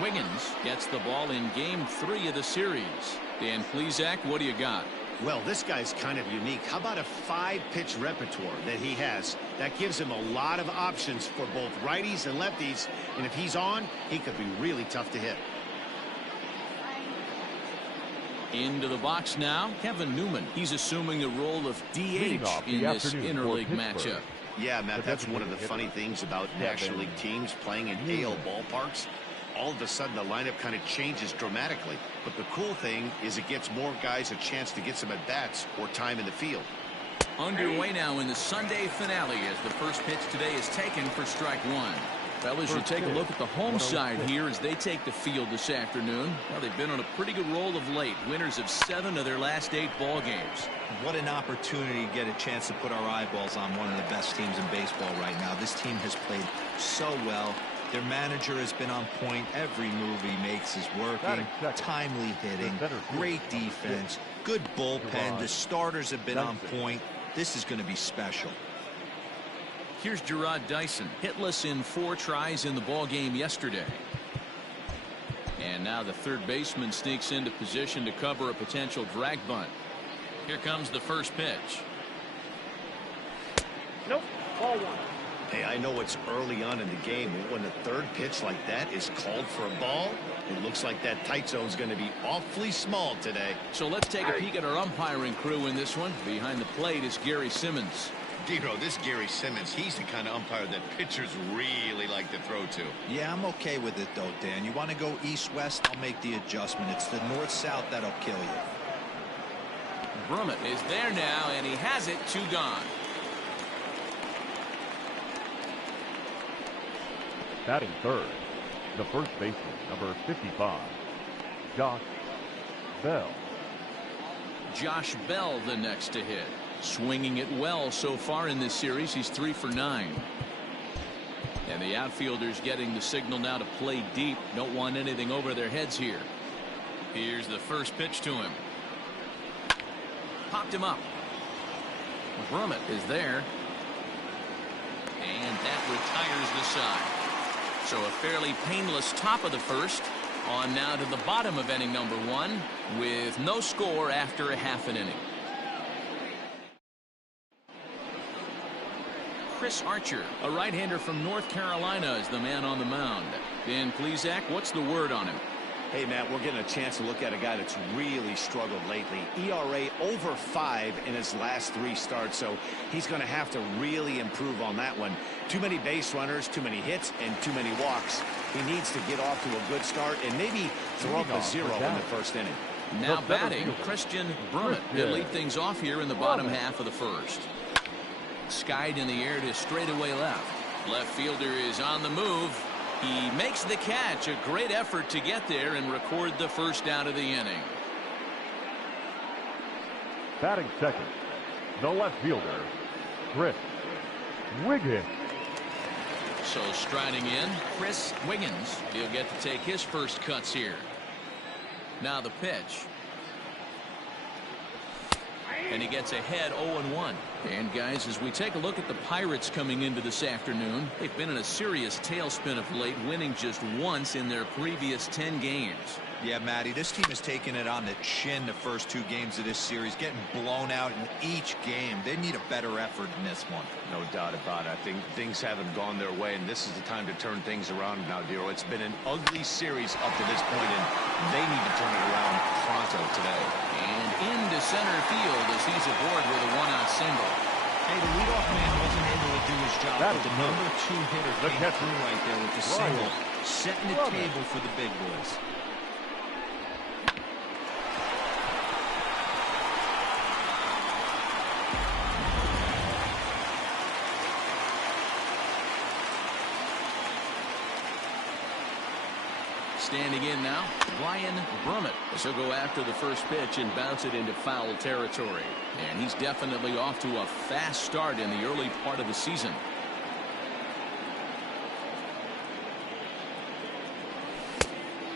Wiggins gets the ball in game 3 of the series. Dan Plesac, what do you got? Well, this guy's kind of unique. How about a 5-pitch repertoire that he has? That gives him a lot of options for both righties and lefties. And if he's on, he could be really tough to hit. Into the box now, Kevin Newman. He's assuming the role of DH in this interleague matchup. Yeah, Matt, that's one of the funny things about National League teams playing in AL ballparks. All of a sudden, the lineup kind of changes dramatically. But the cool thing is it gets more guys a chance to get some at-bats or time in the field. Underway now in the Sunday finale as the first pitch today is taken for strike 1. Fellas, you take a look at the home side here as they take the field this afternoon. Well, they've been on a pretty good roll of late. Winners of 7 of their last 8 ball games. What an opportunity to get a chance to put our eyeballs on one of the best teams in baseball right now. This team has played so well. Their manager has been on point. Every move he makes is working. Timely hitting, great defense, good bullpen. The starters have been on point. This is going to be special. Here's Gerard Dyson, hitless in 4 tries in the ball game yesterday. And now the third baseman sneaks into position to cover a potential drag bunt. Here comes the first pitch. Nope, ball 1. Hey, I know it's early on in the game, but when the third pitch like that is called for a ball, it looks like that tight zone's going to be awfully small today. So let's take a peek at our umpiring crew in this one. Behind the plate is Gary Simmons. Dero, this Gary Simmons, he's the kind of umpire that pitchers really like to throw to. Yeah, I'm okay with it, though, Dan. You want to go east-west, I'll make the adjustment. It's the north-south that'll kill you. Brummett is there now, and he has it. 2 gone. Batting third, the first baseman, number 55, Josh Bell. Josh Bell the next to hit. Swinging it well so far in this series. He's 3 for 9. And the outfielders getting the signal now to play deep. Don't want anything over their heads here. Here's the first pitch to him. Popped him up. Brummett is there. And that retires the side. So a fairly painless top of the first. On now to the bottom of inning number 1 with no score after a half an inning. Chris Archer, a right-hander from North Carolina, is the man on the mound. Dan Plesac, what's the word on him? Hey, Matt, we're getting a chance to look at a guy that's really struggled lately. ERA over 5 in his last 3 starts, so he's going to have to really improve on that one. Too many base runners, too many hits, and too many walks. He needs to get off to a good start and maybe throw up a 0 in the first inning. Now batting, Christian Brummett. He'll lead things off here in the bottom half of the first. Skied in the air to straightaway left. Left fielder is on the move. He makes the catch. A great effort to get there and record the first out of the inning. Batting second, the left fielder, Chris Wiggins. So striding in, Chris Wiggins. He'll get to take his first cuts here. Now the pitch. And he gets ahead 0-1. And guys, as we take a look at the Pirates coming into this afternoon, they've been in a serious tailspin of late, winning just once in their previous 10 games. Yeah, Matty, this team has taken it on the chin the first 2 games of this series, getting blown out in each game. They need a better effort in this one. No doubt about it. I think things haven't gone their way, and this is the time to turn things around now, Dero. It's been an ugly series up to this point, and they need to turn it around pronto today. And into center field as he's aboard with a 1-out single. Hey, the leadoff man wasn't able to do his job, but the number 2 hitter came through right there with the single, setting the table for the big boys. Standing in now, Brian Brummett. He'll go after the first pitch and bounce it into foul territory. And he's definitely off to a fast start in the early part of the season.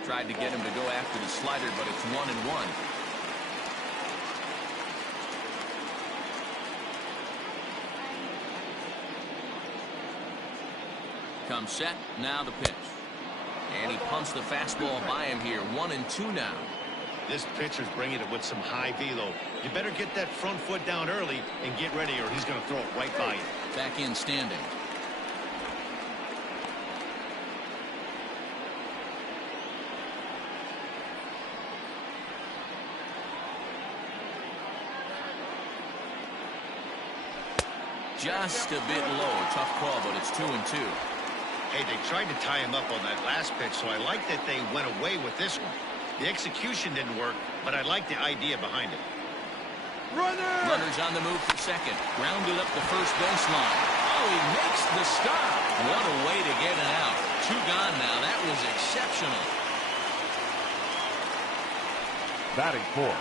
Tried to get him to go after the slider, but it's 1-1. Comes set, now the pitch. And he punts the fastball by him here. 1-2 now. This pitcher's bringing it with some high velo. You better get that front foot down early and get ready, or he's going to throw it right by you. Back in standing. Just a bit low. Tough call, but it's 2-2. Hey, they tried to tie him up on that last pitch, so I like that they went away with this one. The execution didn't work, but I like the idea behind it. Runners on the move for second. Grounded up the first baseline. Oh, he makes the stop. What a way to get it out. 2 gone now. That was exceptional. Batting fourth.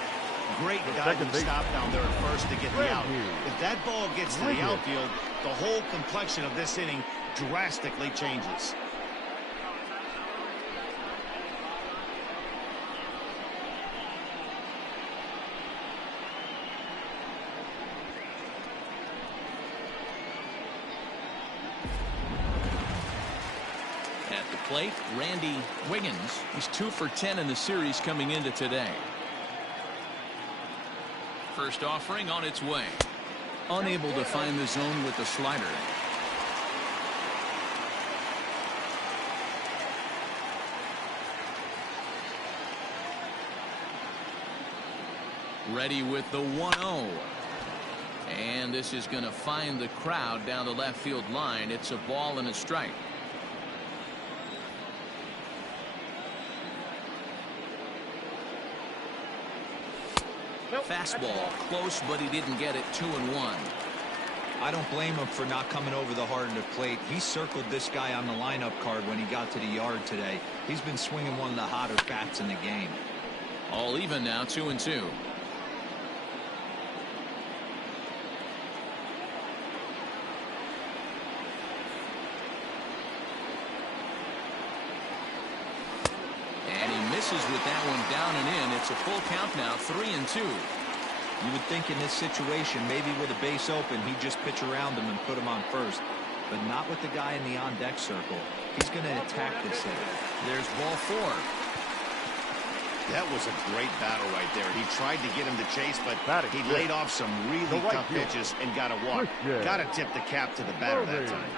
Great diving stop down there at first to get the out. If that ball gets to the outfield, the whole complexion of this inning drastically changes. At the plate, Randy Wiggins. He's 2 for 10 in the series coming into today. First offering on its way. Unable to find the zone with the slider. Ready with the 1-0. And this is going to find the crowd down the left field line. It's a ball and a strike. Fastball close, but he didn't get it. 2-1. I don't blame him for not coming over the hard of the plate. He circled this guy on the lineup card when he got to the yard today. He's been swinging one of the hotter bats in the game. All even now. 2-2. With that one down and in, it's a full count now. 3-2. You would think in this situation, maybe with a base open, he'd just pitch around him and put him on first, but not with the guy in the on-deck circle. He's going to attack this hitter. There's ball 4. That was a great battle right there. He tried to get him to chase, but he laid off some really tough pitches and got a walk. Got to tip the cap to the batter that time.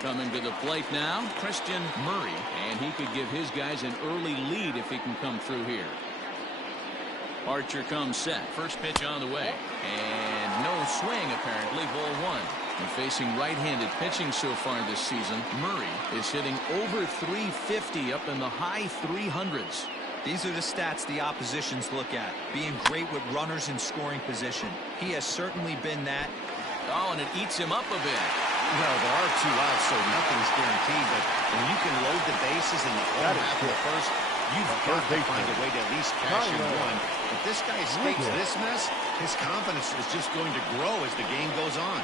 Coming to the plate now, Christian Murray, and he could give his guys an early lead if he can come through here. Archer comes set. First pitch on the way, and no swing apparently. Ball 1. And facing right-handed pitching so far this season, Murray is hitting over 350 up in the high 300s. These are the stats the oppositions look at. Being great with runners in scoring position. He has certainly been that. Oh, and it eats him up a bit. Well, there are 2 outs, so nothing's guaranteed, but when you can load the bases in the home half of the first, you've got to find a way to at least cash in one. If this guy escapes this mess, his confidence is just going to grow as the game goes on.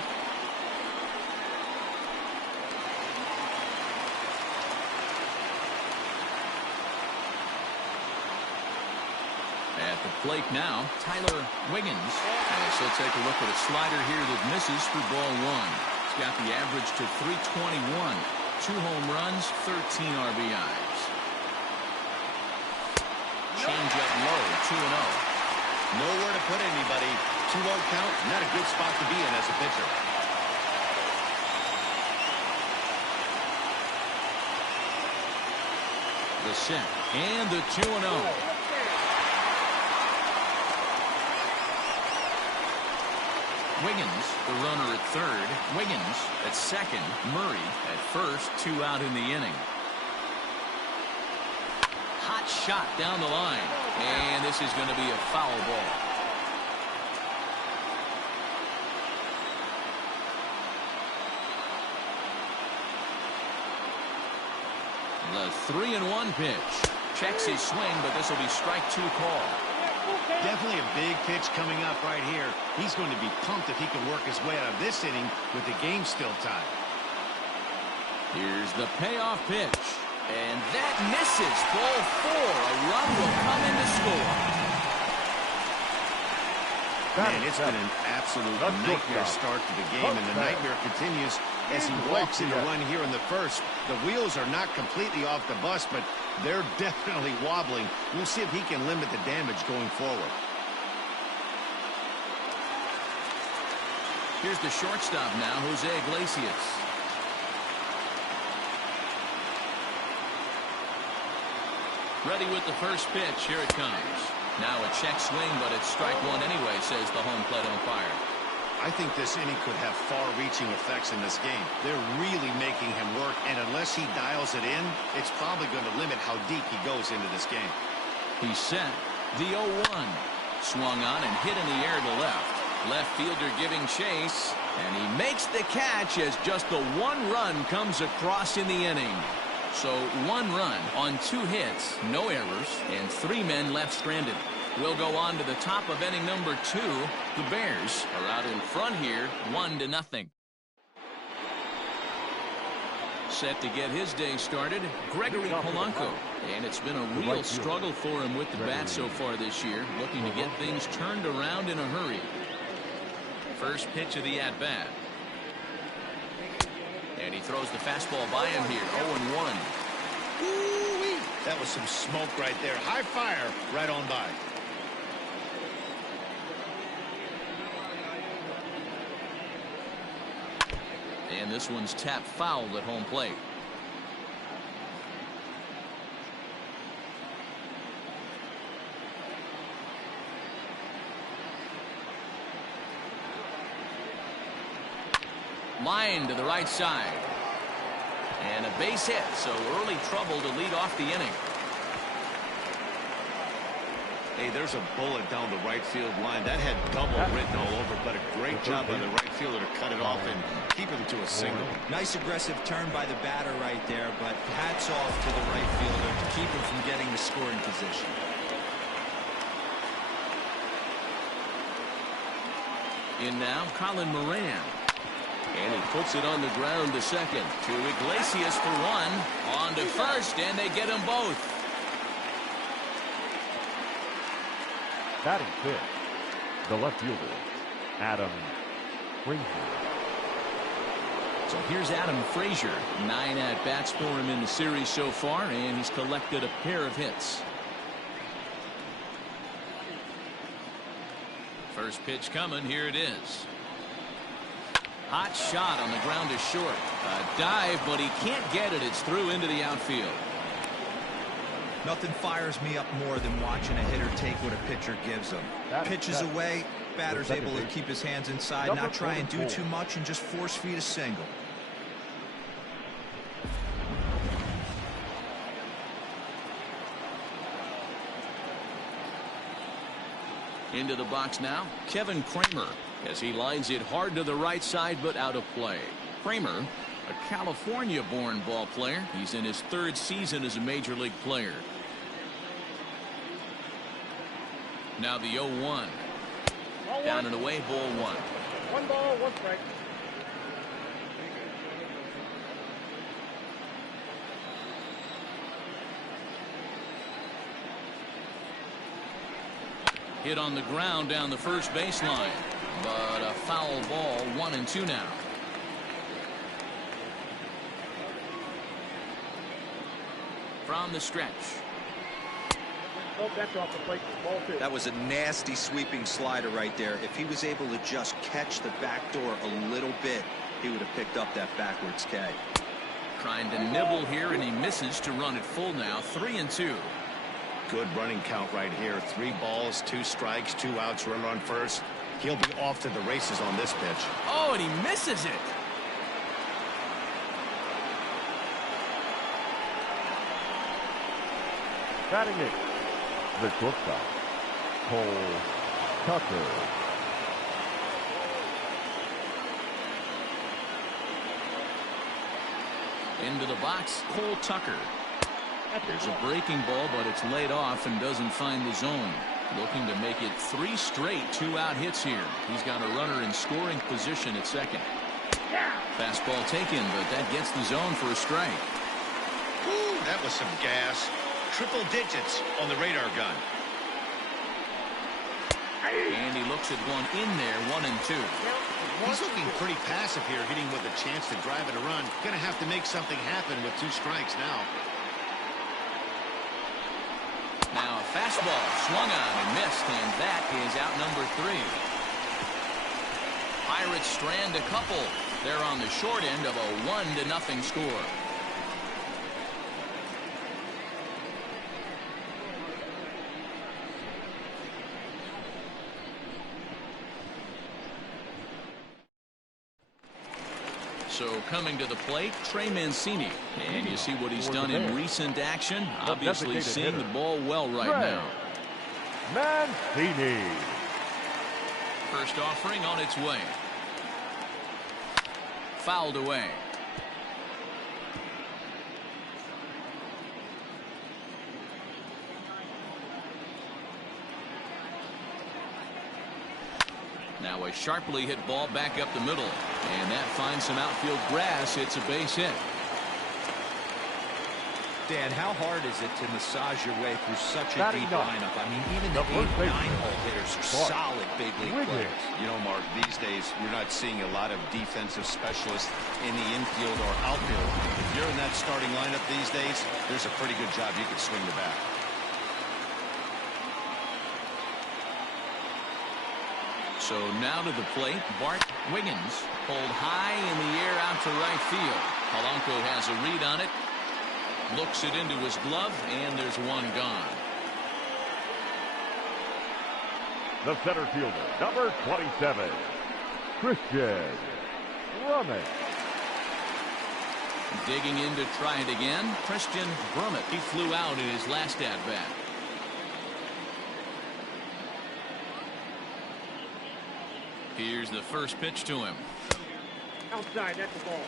At the plate now, Tyler Wiggins. And so take a look at a slider here that misses for ball 1. He's got the average to 321. 2 home runs, 13 RBIs. Change up low, 2-0. Nowhere to put anybody. 2-0 count, not a good spot to be in as a pitcher. The set and the 2-0. Wiggins, the runner at third. Wiggins at second. Murray at first. 2 out in the inning. Hot shot down the line. And this is going to be a foul ball. The 3-1 pitch. Checks his swing, but this will be strike 2 call. Definitely a big pitch coming up right here. He's going to be pumped if he can work his way out of this inning with the game still tied. Here's the payoff pitch. And that misses. Ball 4. A run will come in to score. Man, it's been an absolute nightmare start to the game, and the nightmare continues as he walks into run here in the first. The wheels are not completely off the bus, but they're definitely wobbling. We'll see if he can limit the damage going forward. Here's the shortstop now, Jose Iglesias. Ready with the first pitch. Here it comes. Now a check swing, but it's strike one anyway, says the home plate umpire. I think this inning could have far-reaching effects in this game. They're really making him work, and unless he dials it in, it's probably going to limit how deep he goes into this game. He's set. The 0-1. Swung on and hit in the air to left. Left fielder giving chase, and he makes the catch as just the one run comes across in the inning. So 1 run on 2 hits, no errors, and 3 men left stranded. We'll go on to the top of inning number 2. The Bears are out in front here, 1-0. Set to get his day started, Gregory Polanco. And it's been a real struggle for him with the bat so far this year, looking to get things turned around in a hurry. First pitch of the at-bat. And he throws the fastball by him here, 0-1. Ooh-wee. That was some smoke right there. High fire right on by. And this one's tapped foul at home plate. Line to the right side. And a base hit, so early trouble to lead off the inning. Hey, there's a bullet down the right field line. That had double written all over, but a great job by the right fielder to cut it off and keep him to a single. Nice aggressive turn by the batter right there, but hats off to the right fielder to keep him from getting the scoring position. In now, Colin Moran. And he puts it on the ground to second. To Iglesias for 1. On to first, and they get them both. Batting fifth, the left fielder, Adam Frazier. So here's Adam Frazier. 9 at-bats for him in the series so far, and he's collected a pair of hits. First pitch coming. Here it is. Hot shot on the ground is short. A dive, but he can't get it. It's through into the outfield. Nothing fires me up more than watching a hitter take what a pitcher gives him. Pitches away, batter's able to keep his hands inside, not try and do too much, and just force feed a single. Into the box now, Kevin Kramer, as he lines it hard to the right side, but out of play. Kramer, a California-born ball player. He's in his 3rd season as a major league player. Now the 0-1. Down and away, ball 1. 1 ball, 1 strike. Hit on the ground down the first baseline, but a foul ball. 1-2 now. From the stretch. That was a nasty sweeping slider right there. If he was able to just catch the back door a little bit, he would have picked up that backwards K. Trying to nibble here, and he misses to run it full now. 3-2. Good running count right here. 3 balls, 2 strikes, 2 outs, runner on first. He'll be off to the races on this pitch. Oh, and he misses it. Batting it, the shortstop, Cole Tucker. Into the box, Cole Tucker. There's a breaking ball, but it's laid off and doesn't find the zone. Looking to make it 3 straight 2-out hits here. He's got a runner in scoring position at second. Fastball taken, but that gets the zone for a strike. Woo, that was some gas. Triple digits on the radar gun. And he looks at one in there, 1-2. He's looking pretty passive here, hitting with a chance to drive it a run. Going to have to make something happen with 2 strikes now. Now a fastball swung on and missed, and that is out number 3. Pirates strand a couple. They're on the short end of a 1-0 score. So coming to the plate, Trey Mancini. And you see what he's done in recent action. Obviously seeing the ball well right now. Mancini. First offering on its way. Fouled away. Now a sharply hit ball back up the middle. And that finds some outfield grass. It's a base hit. Dan, how hard is it to massage your way through such a deep lineup? I mean, even the 8 and 9-hole hitters are solid big league players. You know, Mark, these days you're not seeing a lot of defensive specialists in the infield or outfield. If you're in that starting lineup these days, there's a pretty good job you can swing the bat. So now to the plate, Bart Wiggins pulled high in the air out to right field. Polanco has a read on it, looks it into his glove, and there's one gone. The center fielder, number 27, Christian Brummett. Digging in to try it again, Christian Brummett. He flew out in his last at-bat. Here's the first pitch to him. Outside, that's the ball.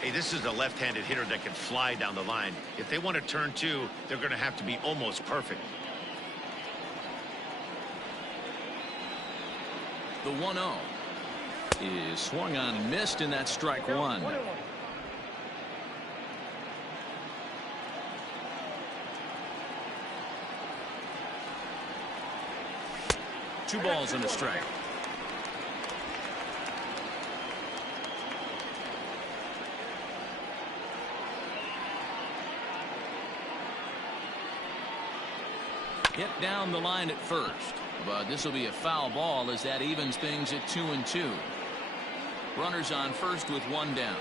Hey, this is a left-handed hitter that can fly down the line. If they want to turn 2, they're going to have to be almost perfect. The 1-0 is swung on and missed, and that's strike 1. Two balls and a strike. Hit down the line at first, but this will be a foul ball as that evens things at 2-2. Runners on first with 1 down.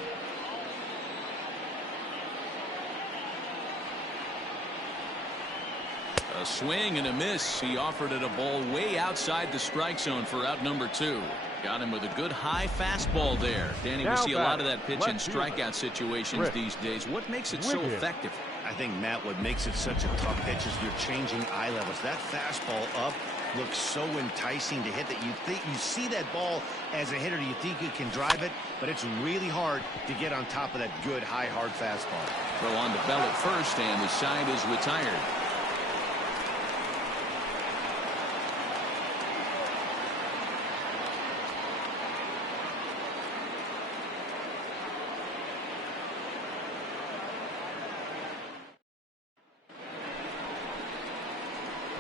A swing and a miss. He offered it a ball way outside the strike zone for out number 2. Got him with a good high fastball there. Danny, we see a lot of that pitch in strikeout situations these days. What makes it so effective? I think, Matt, what makes it such a tough pitch is you're changing eye levels. That fastball up looks so enticing to hit that you think you see that ball as a hitter, you think you can drive it, but it's really hard to get on top of that good high hard fastball. Throw on the bell at first, and the side is retired.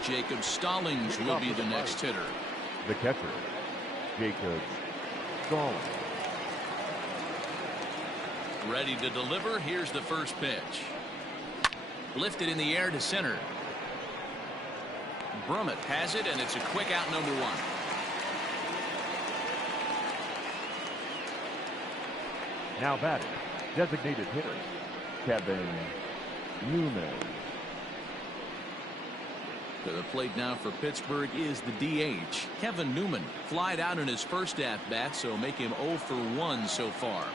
Jacob Stallings will be the next hitter. The catcher, Jacob Stallings. Ready to deliver. Here's the first pitch. Lifted in the air to center. Brummett has it, and it's a quick out, number 1. Now batting, designated hitter, Kevin Newman. To the plate now for Pittsburgh is the DH, Kevin Newman. Flied out in his first at-bat, so make him 0 for 1 so far.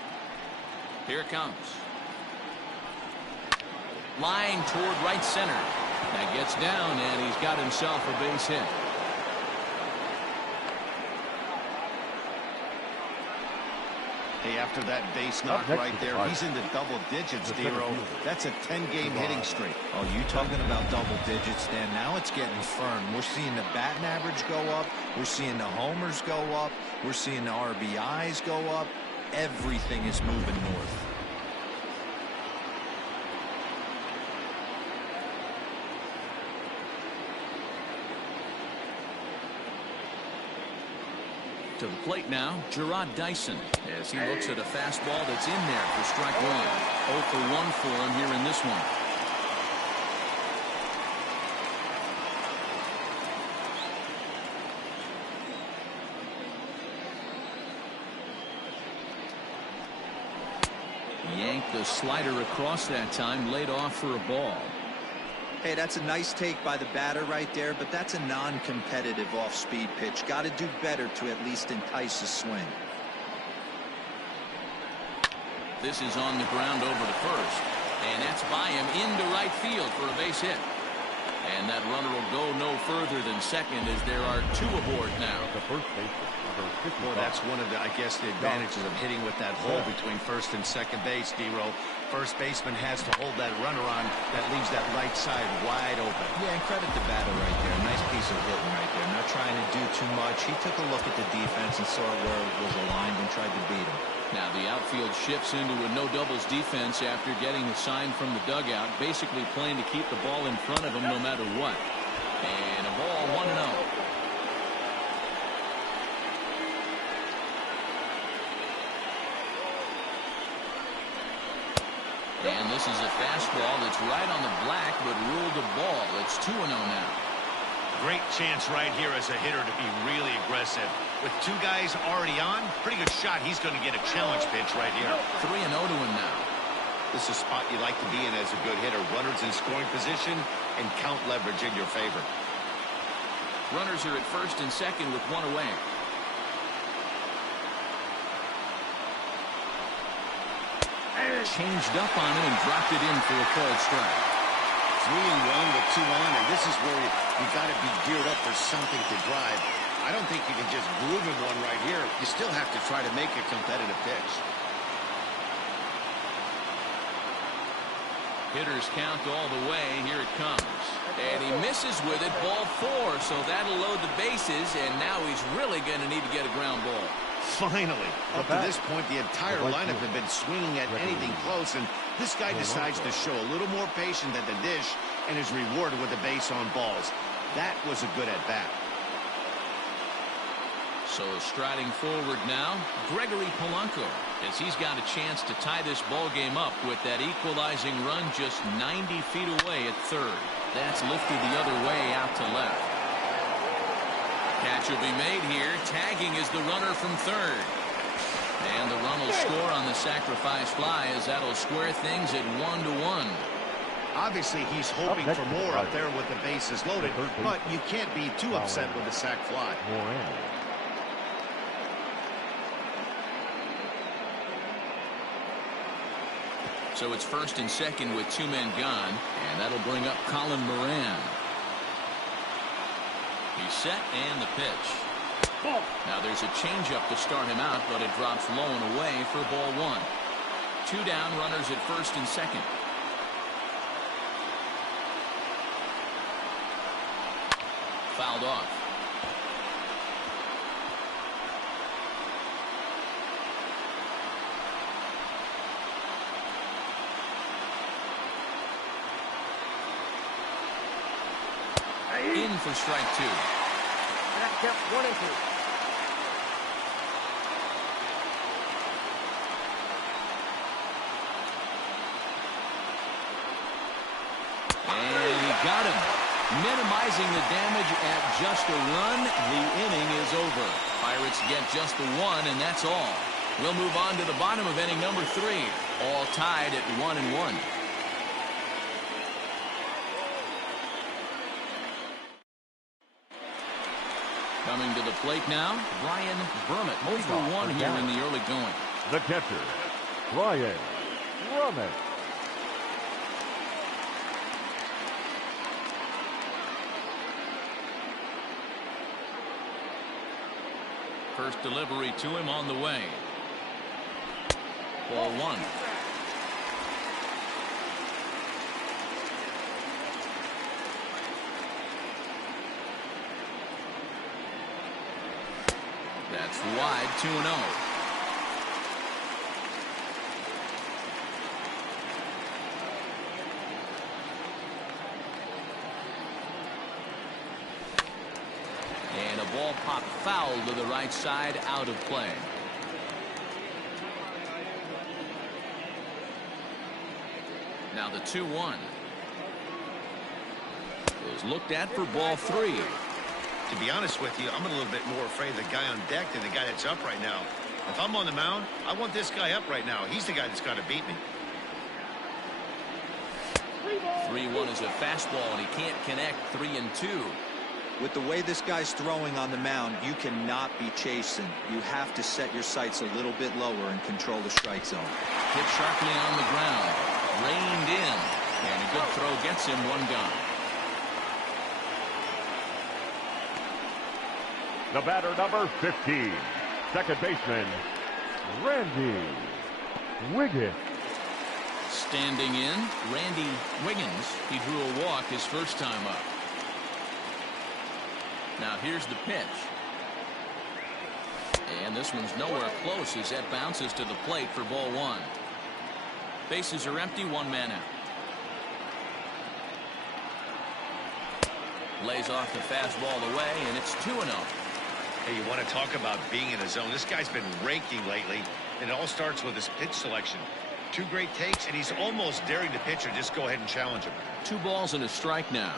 Here it comes. Line toward right center. That gets down, and he's got himself a base hit. Hey, after that base knock right there, he's into double digits, Dero. That's a 10-game hitting streak. Oh, you talking about double digits, Dan? Now it's getting firm. We're seeing the batting average go up. We're seeing the homers go up. We're seeing the RBIs go up. Everything is moving north. To the plate now, Gerard Dyson, as he looks at a fastball that's in there for strike one. 0 for 1 for him here in this one. Yanked the slider across that time, laid off for a ball. Hey, that's a nice take by the batter right there, but that's a non-competitive off-speed pitch. Got to do better to at least entice a swing. This is on the ground over to first, and that's by him into right field for a base hit. And that runner will go no further than second as there are 2 aboard now. The first baseman. Well, that's one of the, I guess, the advantages of hitting with that hole between first and second base, D-Row. First baseman has to hold that runner on. That leaves that right side wide open. Yeah, and credit the batter right there. Nice piece of hitting right there. Not trying to do too much. He took a look at the defense and saw where it was aligned and tried to beat him. Now the outfield shifts into a no doubles defense after getting the sign from the dugout, basically playing to keep the ball in front of him no matter what. And a ball 1-0. And this is a fastball that's right on the black, but ruled a ball. It's 2-0 now. Great chance right here as a hitter to be really aggressive. With 2 guys already on, pretty good shot. He's going to get a challenge pitch right here. 3-0 to him now. This is a spot you like to be in as a good hitter. Runners in scoring position and count leverage in your favor. Runners are at first and second with 1 away. Changed up on him and dropped it in for a called strike. 3-1 with 2 on, and this is where you got to be geared up for something to drive. I don't think you can just groove him one right here. You still have to try to make a competitive pitch. Hitters count all the way. Here it comes. And he misses with it. Ball 4. So that'll load the bases. And now he's really going to need to get a ground ball. Finally, up to this point, the entire lineup had been swinging at anything close, and this guy decides to show a little more patience at the dish and is rewarded with a base on balls. That was a good at-bat. So striding forward now, Gregory Polanco, as he's got a chance to tie this ball game up with that equalizing run just 90 feet away at third. That's lifted the other way out to left. Catch will be made here. Tagging is the runner from third. And the run will score on the sacrifice fly as that'll square things at 1-1. Obviously, he's hoping for more up there with the bases loaded, but you can't be too upset with a sac fly. So it's first and second with 2 men gone, and that'll bring up Colin Moran. He's set and the pitch. Now there's a changeup to start him out, but it drops low and away for ball 1. 2 down, runners at first and second. Fouled off. In for strike 2. That kept 1 and 2. And he got him. Minimizing the damage at just a run. The inning is over. Pirates get just the 1, and that's all. We'll move on to the bottom of inning number 3. All tied at 1-1. Coming to the plate now, Brian Brummett. 0 for 1 here in the early going. The catcher, Brian Brummett. First delivery to him on the way. Ball 1. That's wide, 2-0. And a The ball popped foul to the right side, out of play. Now the 2-1 is looked at for ball 3. To be honest with you, I'm a little bit more afraid of the guy on deck than the guy that's up right now. If I'm on the mound, I want this guy up right now. He's the guy that's got to beat me. 3-1 is a fastball, and he can't connect. 3-2. With the way this guy's throwing on the mound, you cannot be chasing. You have to set your sights a little bit lower and control the strike zone. Hit sharply on the ground. Reined in. And a good throw gets him one gone. The batter, number 15, second baseman, Randy Wiggins. Standing in, Randy Wiggins. He drew a walk his first time up. Now here's the pitch. And this one's nowhere close as that bounces to the plate for ball 1. Bases are empty, one man out. Lays off the fastball away, and it's 2-0. Hey, you want to talk about being in a zone? This guy's been raking lately, and it all starts with his pitch selection. 2 great takes, and he's almost daring the pitcher just go ahead and challenge him. 2 balls and a strike now.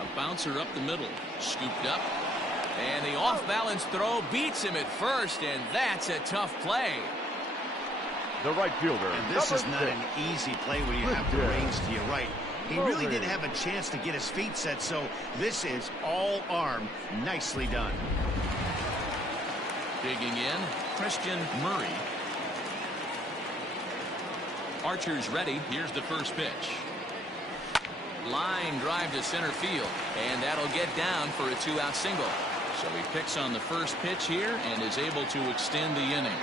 A bouncer up the middle, scooped up, and the off-balance throw beats him at first, and that's a tough play. The right fielder. And this is not an easy play when you have the range to your right. He really didn't have a chance to get his feet set, so this is all arm. Nicely done. Digging in, Christian Murray. Archer's ready. Here's the first pitch. Line drive to center field, and that'll get down for a 2-out single. So he picks on the first pitch here and is able to extend the inning.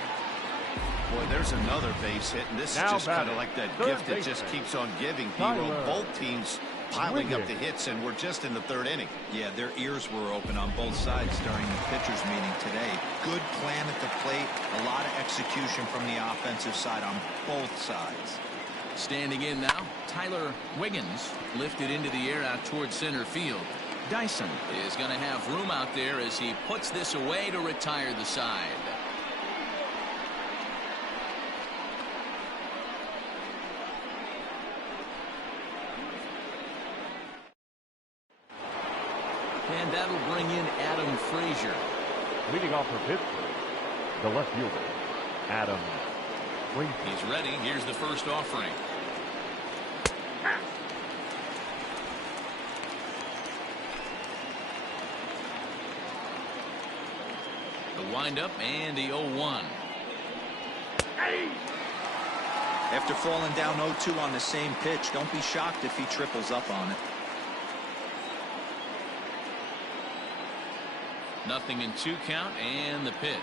Boy, there's another base hit, and this is just kind of like that gift that just keeps on giving. Both teams piling up the hits, and we're just in the 3rd inning. Yeah, their ears were open on both sides during the pitchers meeting today. Good plan at the plate, a lot of execution from the offensive side on both sides. Standing in now, Tyler Wiggins lifted into the air out towards center field. Dyson is going to have room out there as he puts this away to retire the side. And that'll bring in Adam Frazier. Leading off for Pittsburgh, the left fielder, Adam Frazier. He's ready. Here's the first offering. The windup and the 0-1. After falling down 0-2 on the same pitch, don't be shocked if he triples up on it. Nothing in 2 count and the pitch.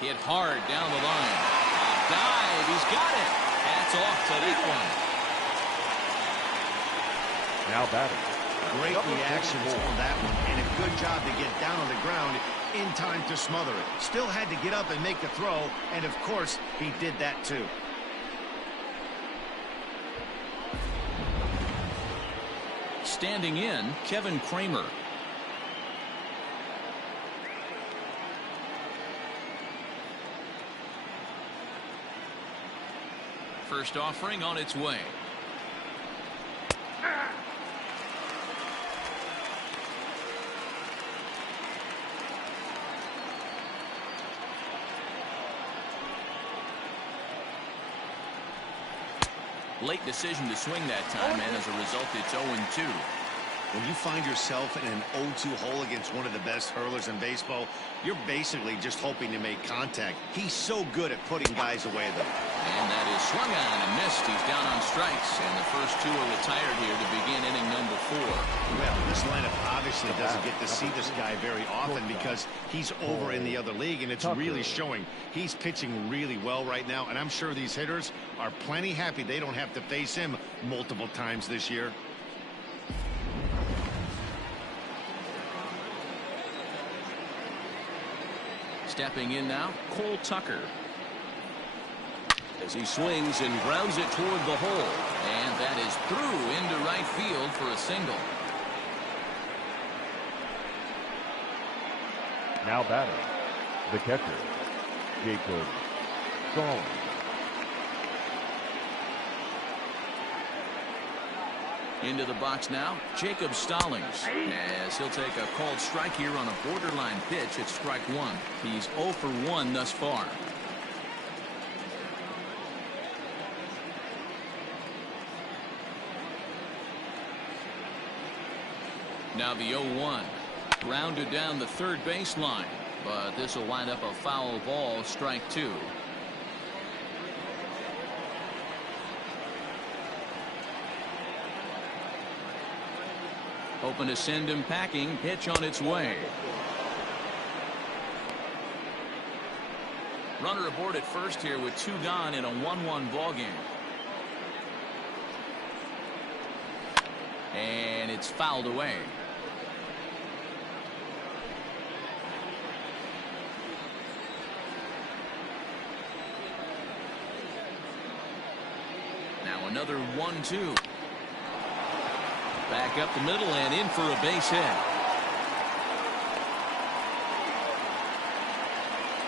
Hit hard down the line. A dive. He's got it. Hats off to that one. Now batting. Great reactions on that one, and a good job to get down on the ground in time to smother it. Still had to get up and make the throw, and of course, he did that too. Standing in, Kevin Kramer. First offering on its way. Late decision to swing that time, and as a result, it's 0-2. When you find yourself in an 0-2 hole against one of the best hurlers in baseball, you're basically just hoping to make contact. He's so good at putting guys away, though. And that is swung on and missed. He's down on strikes, and the first 2 are retired here to begin inning number 4. Well, this lineup obviously doesn't get to see this guy very often because he's over in the other league, and it's really showing. He's pitching really well right now, and I'm sure these hitters are plenty happy they don't have to face him multiple times this year. Stepping in now, Cole Tucker. As he swings and grounds it toward the hole. And that is through into right field for a single. Now batting, the catcher, Jacob Stallings. Into the box now, Jacob Stallings, as he'll take a called strike here on a borderline pitch at strike one. He's 0 for 1 thus far. Now the 0-1. Grounded down the third baseline, but this will wind up a foul ball, strike two. Hoping to send him packing. Pitch on its way. Runner aboard at first here with 2 gone in a 1-1 ball game. And it's fouled away. Now another 1-2. Back up the middle and in for a base hit.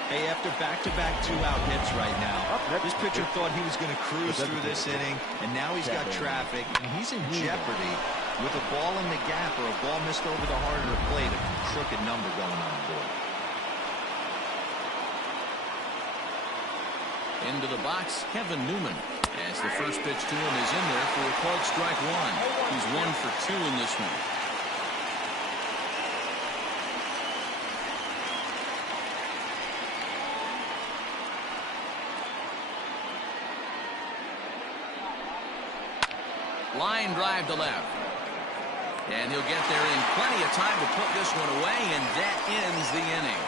Hey, after back-to-back 2-out hits right now, this pitcher thought he was going to cruise through this inning, and now he's got traffic, and he's in jeopardy with a ball in the gap or a ball missed over the harder plate, a crooked number going on the board. Into the box, Kevin Newman. As the first pitch to him is in there for a called strike one. He's 1 for 2 in this one. Line drive to left. And he'll get there in plenty of time to put this one away, and that ends the inning.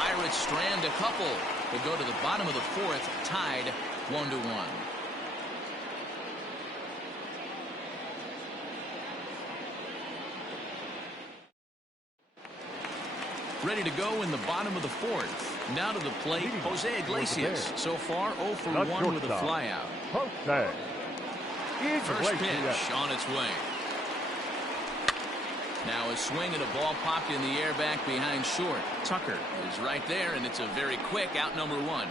Pirates strand a couple. Will go to the bottom of the 4th, tied 1-1. Ready to go in the bottom of the 4th. Now to the plate, Jose Iglesias. So far 0 for 1 with a flyout. Jose. First pitch on its way. Now a swing and a ball popped in the air back behind short. Tucker is right there, and it's a very quick out number 1.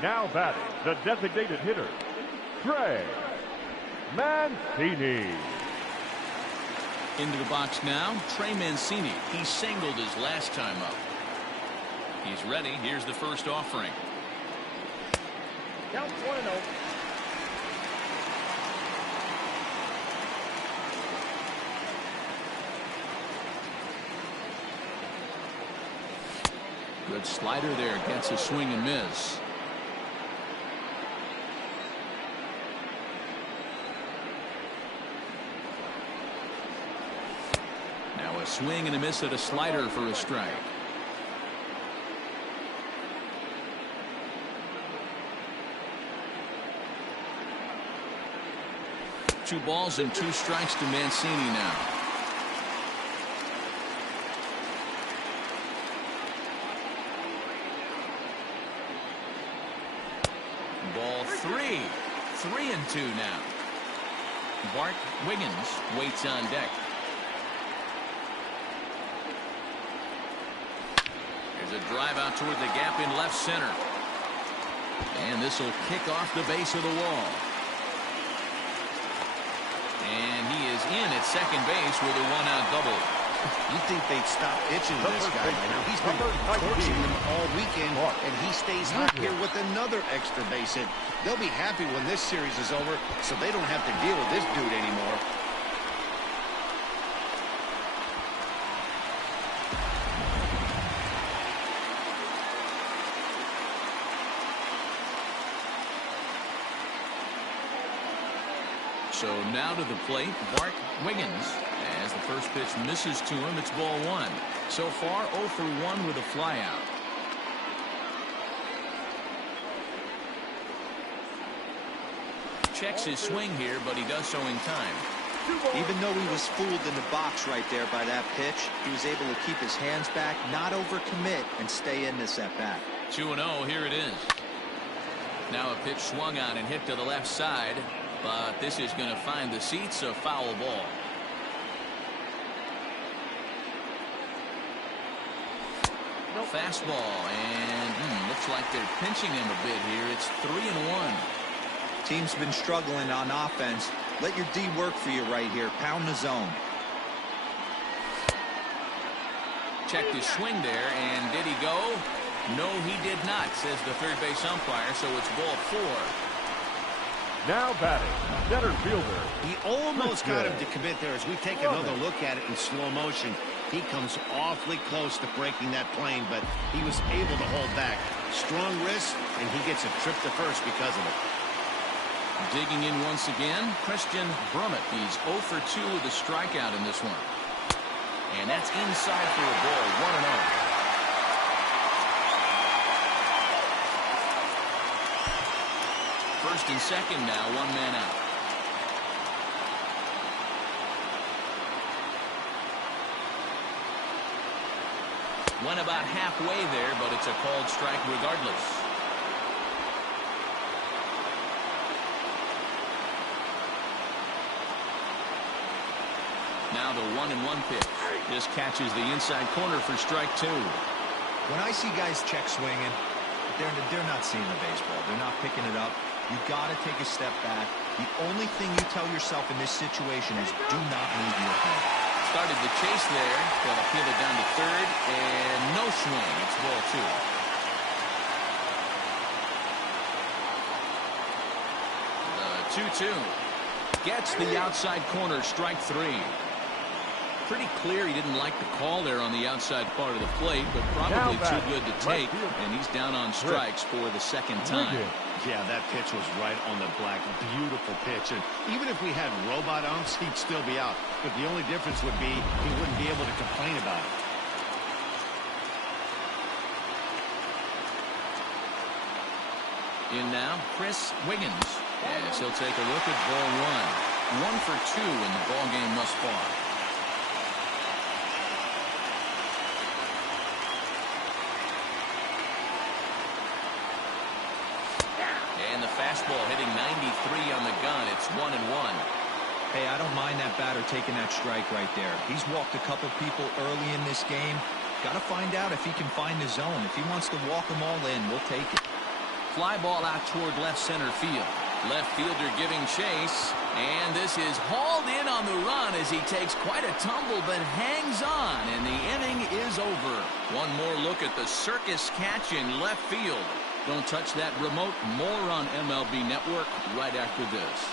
Now batting, the designated hitter, Trey Mancini. Into the box now, Trey Mancini. He singled his last time up. He's ready. Here's the first offering. Count 1-0. Good slider there. Gets a swing and miss. Now a swing and a miss at a slider for a strike. Two balls and 2 strikes to Mancini now. Ball 3. 3-2 now. Bart Wiggins waits on deck. There's a drive out toward the gap in left center. And this will kick off the base of the wall. And he is in at second base with a 1-out double. You'd think they'd stop pitching to this guy by now. He's been torching them all weekend, and he stays hot here with another extra base hit. They'll be happy when this series is over, so they don't have to deal with this dude anymore. So now to the plate, Bart Wiggins. As the first pitch misses to him, it's ball 1. So far 0 for 1 with a flyout. Checks his swing here, but he does so in time. Even though he was fooled in the box right there by that pitch, he was able to keep his hands back, not overcommit, and stay in this at-bat. 2-0, here it is. Now a pitch swung on and hit to the left side, but this is going to find the seats, a foul ball. Fastball, and looks like they're pinching him a bit here. It's 3-1. Team's been struggling on offense. Let your D work for you right here. Pound the zone. Checked his swing there, and did he go? No, he did not, says the third base umpire, so it's ball 4. Now batting, center fielder. He almost got him to commit there. As we take another look at it in slow motion, he comes awfully close to breaking that plane, but he was able to hold back. Strong wrist, and he gets a trip to first because of it. Digging in once again, Christian Brummett. He's 0 for 2 with a strikeout in this one. And that's inside for a ball, 1-0. First and second now, 1 man out. Went about halfway there, but it's a called strike regardless. Now the 1-1 pitch. This catches the inside corner for strike 2. When I see guys check swinging, they're not seeing the baseball. They're not picking it up. You got to take a step back. The only thing you tell yourself in this situation is do not move your head. Started the chase there. Got to peel it down to third, and no swing. It's ball 2. The 2-2. Gets the outside corner, strike 3. Pretty clear he didn't like the call there on the outside part of the plate, but probably too good to take, and he's down on strikes for the second time. Yeah, that pitch was right on the black. Beautiful pitch. And even if we had robot umps, he'd still be out. But the only difference would be he wouldn't be able to complain about it. In now, Chris Wiggins. As he'll take a look at ball 1. 1 for 2 in the ball game thus far. And the fastball hitting 93 on the gun. It's 1-1. Hey, I don't mind that batter taking that strike right there. He's walked a couple people early in this game. Got to find out if he can find the zone. If he wants to walk them all in, we'll take it. Fly ball out toward left center field. Left fielder giving chase. And this is hauled in on the run as he takes quite a tumble but hangs on. And the inning is over. One more look at the circus catch in left field. Don't touch that remote. More on MLB Network right after this.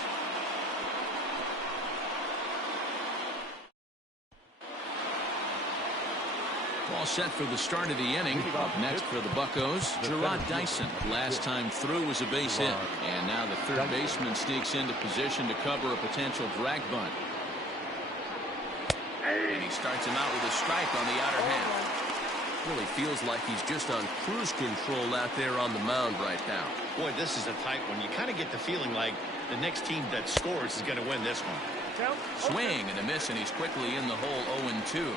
All set for the start of the inning. Up next for the Buccos, Gerard Dyson. Last time through was a base hit. And now the third baseman sneaks into position to cover a potential drag bunt. And he starts him out with a strike on the outer half. Really feels like he's just on cruise control out there on the mound right now. Boy, this is a tight one. You kind of get the feeling like the next team that scores is going to win this one. Swing and a miss, and he's quickly in the hole 0-2.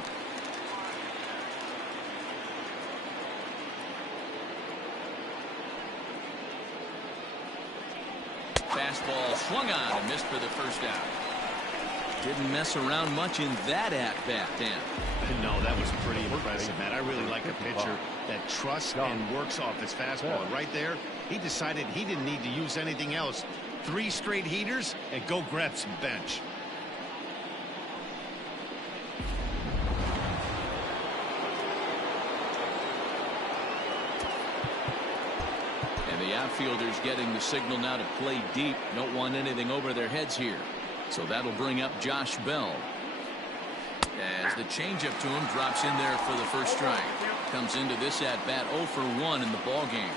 Fastball swung on and missed for the first out. Didn't mess around much in that at-bat, Dan. No, that was pretty impressive, man. I really like a pitcher that trusts and works off his fastball. Right there, he decided he didn't need to use anything else. 3 straight heaters and go grab some bench. And the outfielders getting the signal now to play deep. Don't want anything over their heads here. So that'll bring up Josh Bell. As the changeup to him drops in there for the first strike. Comes into this at bat 0 for 1 in the ball game.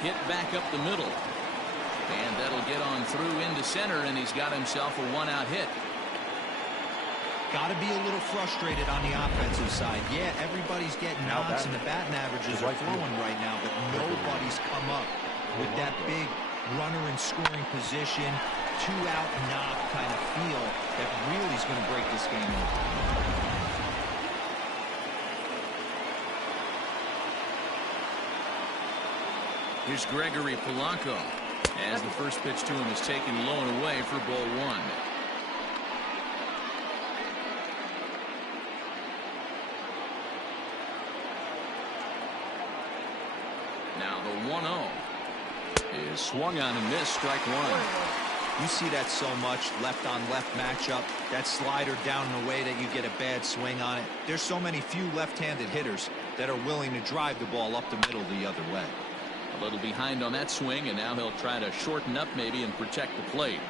Hit back up the middle. And that'll get on through into center, and he's got himself a 1-out hit. Got to be a little frustrated on the offensive side. Yeah, everybody's getting knocks and the batting averages are flowing right now, but nobody's come up with that big runner in scoring position, two-out knock kind of feel that really is going to break this game open. Here's Gregory Polanco as the first pitch to him is taken low and away for ball one. Now the 1-0 is swung on and missed, strike one. You see that so much, left-on-left matchup. That slider down and away that you get a bad swing on it. There's so many few left-handed hitters that are willing to drive the ball up the middle the other way. A little behind on that swing, and now he'll try to shorten up maybe and protect the plate.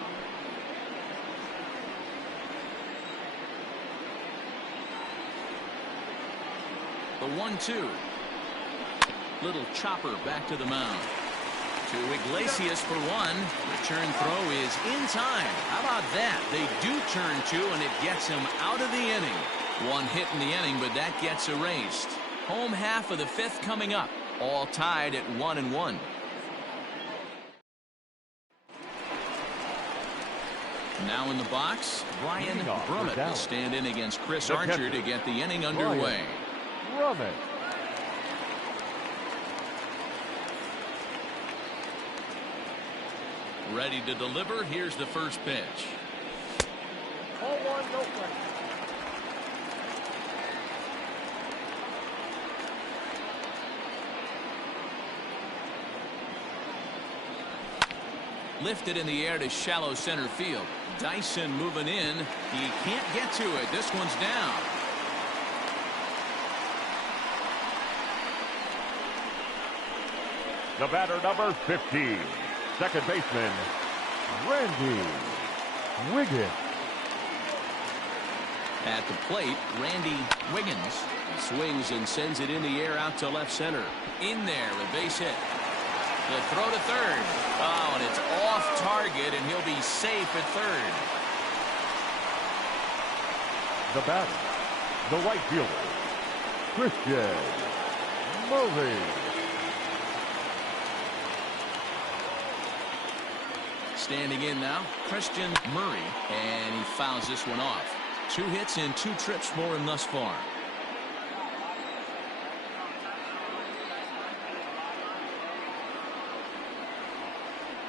The 1-2. Little chopper back to the mound. To Iglesias for one. Return throw is in time. How about that? They do turn two, and it gets him out of the inning. One hit in the inning, but that gets erased. Home half of the fifth coming up. All tied at 1-1. Now in the box, Brian Brummett will stand in against Chris Archer to get the inning underway. Brummett. Ready to deliver. Here's the first pitch. 0-1, no play. Lifted in the air to shallow center field. Dyson moving in. He can't get to it. This one's down. The batter, number 15, second baseman, Randy Wiggins. At the plate, Randy Wiggins swings and sends it in the air out to left center. In there, a base hit. The throw to third. Oh, and it's off target, and he'll be safe at third. The batter, the right fielder, Christian Murray. Standing in now, Christian Murray, and he fouls this one off. 2 hits and 2 trips for him thus far.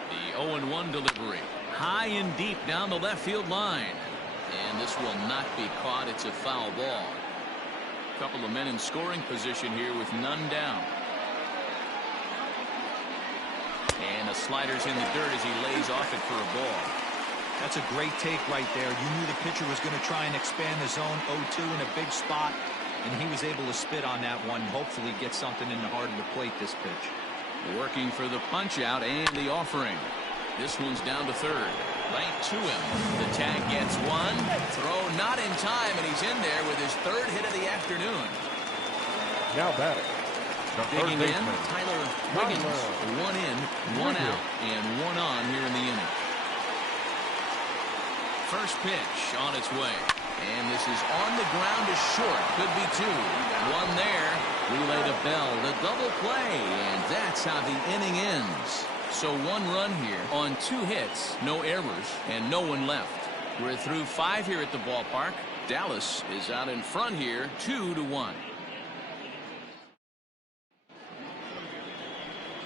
The 0-1 delivery. High and deep down the left field line. And this will not be caught. It's a foul ball. A couple of men in scoring position here with none down. And the slider's in the dirt as he lays off it for a ball. That's a great take right there. You knew the pitcher was going to try and expand the zone 0-2 in a big spot, and he was able to spit on that one. Hopefully get something in the heart of the plate this pitch. Working for the punch out and the offering. This one's down to third. Right to him. The tag gets one. Throw not in time, and he's in there with his third hit of the afternoon. Now batting, the third Digging in, baseman, Tyler Wiggins. 1 in, 1 out, and 1 on here in the inning. First pitch on its way. And this is on the ground to short. Could be 2. 1 there. Relay to Bell. The double play. And that's how the inning ends. So 1 run here on 2 hits. No errors and no one left. We're through 5 here at the ballpark. Dallas is out in front here 2-1.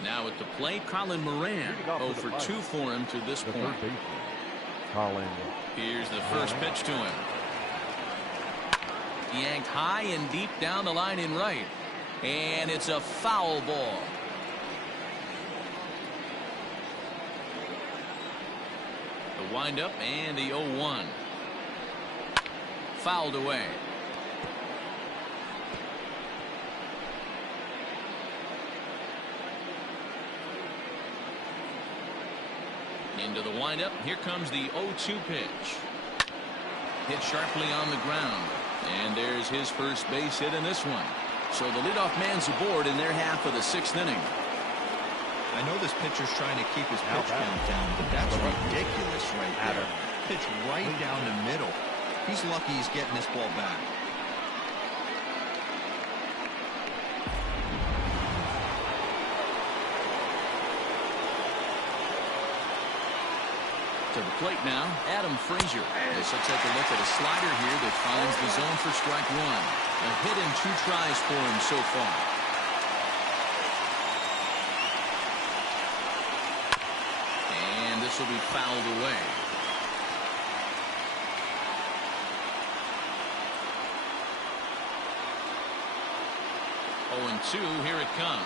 Now at the plate, Colin Moran. 0 for 2 for him to this point. Colin. Here's the first pitch to him. Yanked high and deep down the line in right. And it's a foul ball. The windup and the 0-1. Fouled away. Into the windup. Here comes the 0-2 pitch. Hit sharply on the ground. And there's his first base hit in this one. So the leadoff man's aboard in their half of the 6th inning. I know this pitcher's trying to keep his pitch count down, but that's ridiculous right there. Pitch right down the middle. He's lucky he's getting this ball back. To the plate now, Adam Frazier. This will take a look at a slider here that finds the zone for strike one. A hit in 2 tries for him so far. And this will be fouled away. Oh, and 2, here it comes.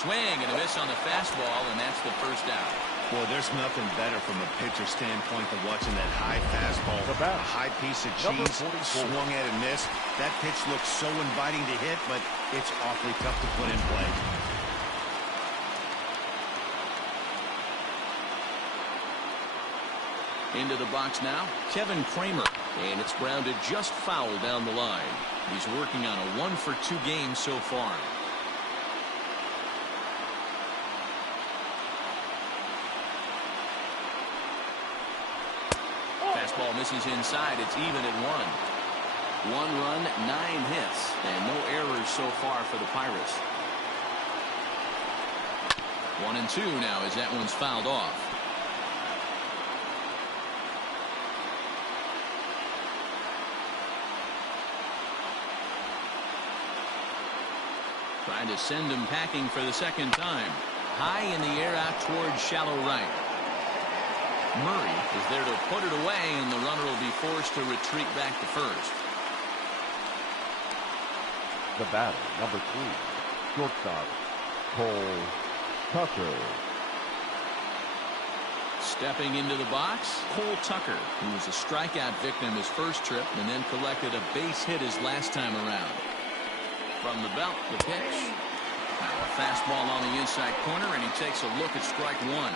Swing and a miss on the fastball, and that's the first out. Well, there's nothing better from a pitcher standpoint than watching that high fastball, a high piece of cheese, swung at and missed. That pitch looks so inviting to hit, but it's awfully tough to put in play. Into the box now, Kevin Kramer, and it's grounded just foul down the line. He's working on a 1-for-2 game so far. Fastball misses inside. It's even at 1. 1 run, 9 hits, and no errors so far for the Pirates. 1 and 2 now as that one's fouled off. Trying to send him packing for the second time. High in the air out towards shallow right. Murray is there to put it away, and the runner will be forced to retreat back to first. The batter, number 3, shortstop, Cole Tucker. Stepping into the box, Cole Tucker, who was a strikeout victim his first trip and then collected a base hit his last time around. From the belt, the pitch. Now a fastball on the inside corner, and he takes a look at strike 1.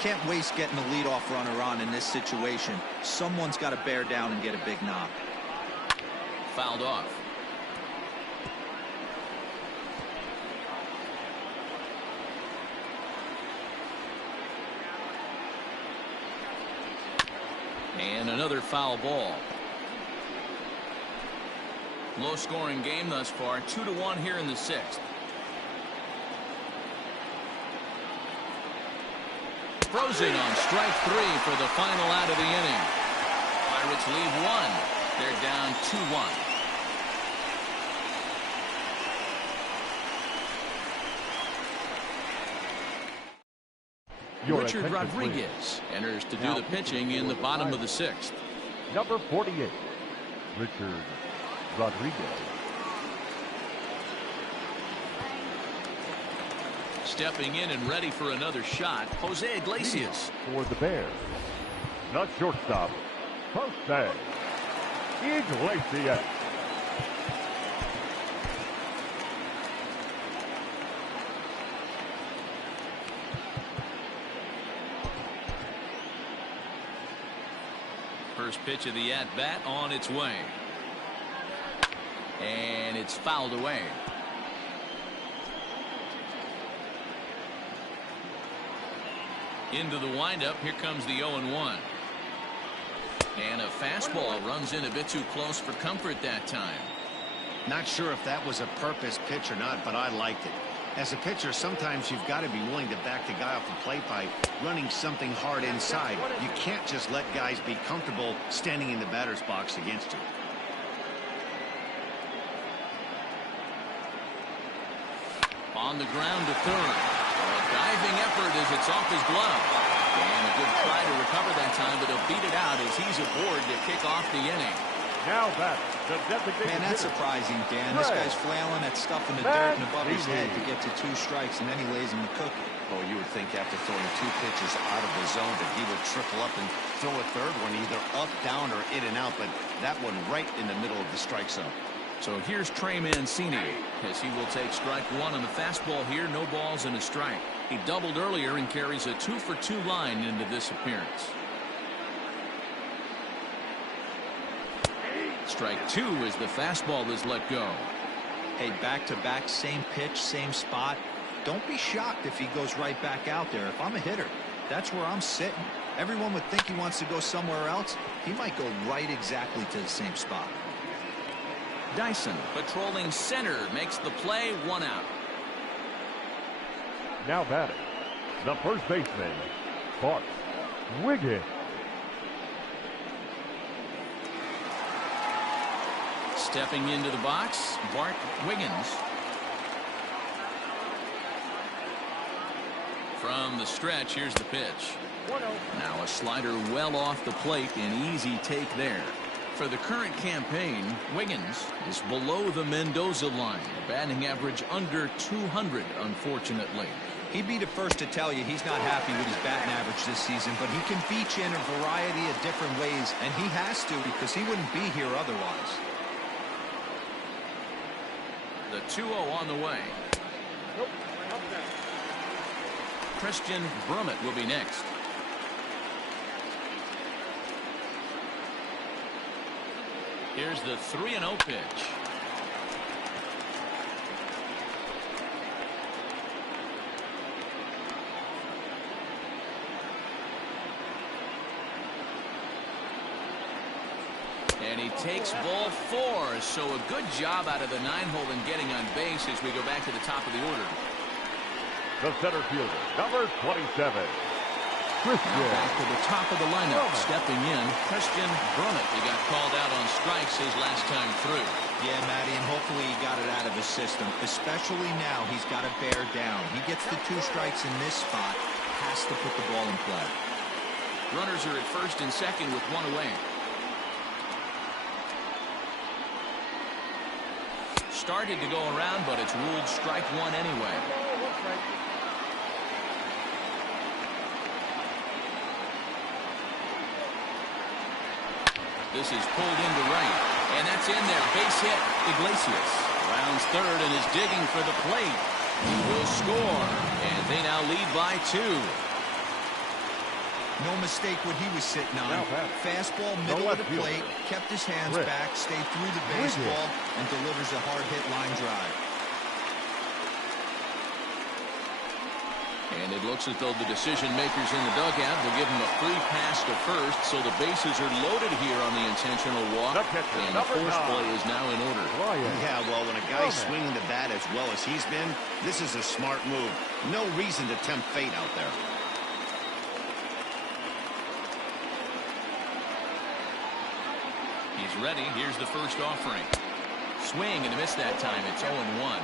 Can't waste getting the leadoff runner on in this situation. Someone's got to bear down and get a big knock. Fouled off. And another foul ball. Low scoring game thus far, 2-1 here in the 6th. Frozen on strike 3 for the final out of the inning. Pirates lead 1. They're down 2-1. Richard Rodriguez enters to do the pitching in the bottom of the 6th. Number 48, Richard Rodriguez. Stepping in and ready for another shot, Jose Iglesias. For the Bears, the shortstop, Jose Iglesias. First pitch of the at-bat on its way. And it's fouled away. Into the windup. Here comes the 0-1. And a fastball runs in a bit too close for comfort that time. Not sure if that was a purpose pitch or not, but I liked it. As a pitcher, sometimes you've got to be willing to back the guy off the plate by running something hard inside. You can't just let guys be comfortable standing in the batter's box against you. On the ground to third. A diving effort as it's off his glove. And a good try to recover that time, but he'll beat it out as he's aboard to kick off the inning. Now back, the designated Man, that's hitter. surprising, Dan. This guy's flailing that stuff in the dirt and above his head to get to 2 strikes, and then he lays him the cookie. Oh, you would think after throwing 2 pitches out of the zone that he would trickle up and throw a third one either up, down, or in and out, but that one right in the middle of the strike zone. So here's Trey Mancini as he will take strike 1 on the fastball here. No balls and a strike. He doubled earlier and carries a 2-for-2 line into this appearance. Strike two as the fastball is let go. Hey, back-to-back, same pitch, same spot. Don't be shocked if he goes right back out there. If I'm a hitter, that's where I'm sitting. Everyone would think he wants to go somewhere else. He might go right exactly to the same spot. Dyson patrolling center makes the play, 1 out. Now batting, the first baseman, Bart Wiggins. Stepping into the box, Bart Wiggins. From the stretch, here's the pitch. Now a slider well off the plate, an easy take there. For the current campaign, Wiggins is below the Mendoza line. Batting average under 200, unfortunately. He'd be the first to tell you he's not happy with his batting average this season, but he can beat you in a variety of different ways, and he has to because he wouldn't be here otherwise. The 2-0 on the way. Christian Brummett will be next. Here's the 3-0 pitch. And he takes ball 4. So a good job out of the 9-hole in getting on base as we go back to the top of the order. The center fielder, number 27. Christian. Back to the top of the lineup. Stepping in, Christian Brummett. He got called out on strikes his last time through. Yeah, Matty, and hopefully he got it out of his system. Especially now, he's got to bear down. He gets the 2 strikes in this spot, has to put the ball in play. Runners are at first and second with 1 away. Started to go around, but it's ruled strike 1 anyway. This is pulled into right, and that's in there. Base hit. Iglesias rounds third and is digging for the plate. He will score, and they now lead by 2. No mistake what he was sitting on. Fastball, middle of the plate, kept his hands back, stayed through the baseball, and delivers a hard-hit line drive. And it looks as though the decision makers in the dugout will give him a free pass to first, so the bases are loaded here on the intentional walk, and the force play is now in order. Yeah, well, when a guy's swinging the bat as well as he's been, this is a smart move. No reason to tempt fate out there. He's ready. Here's the first offering. Swing and a miss that time. It's 0-1.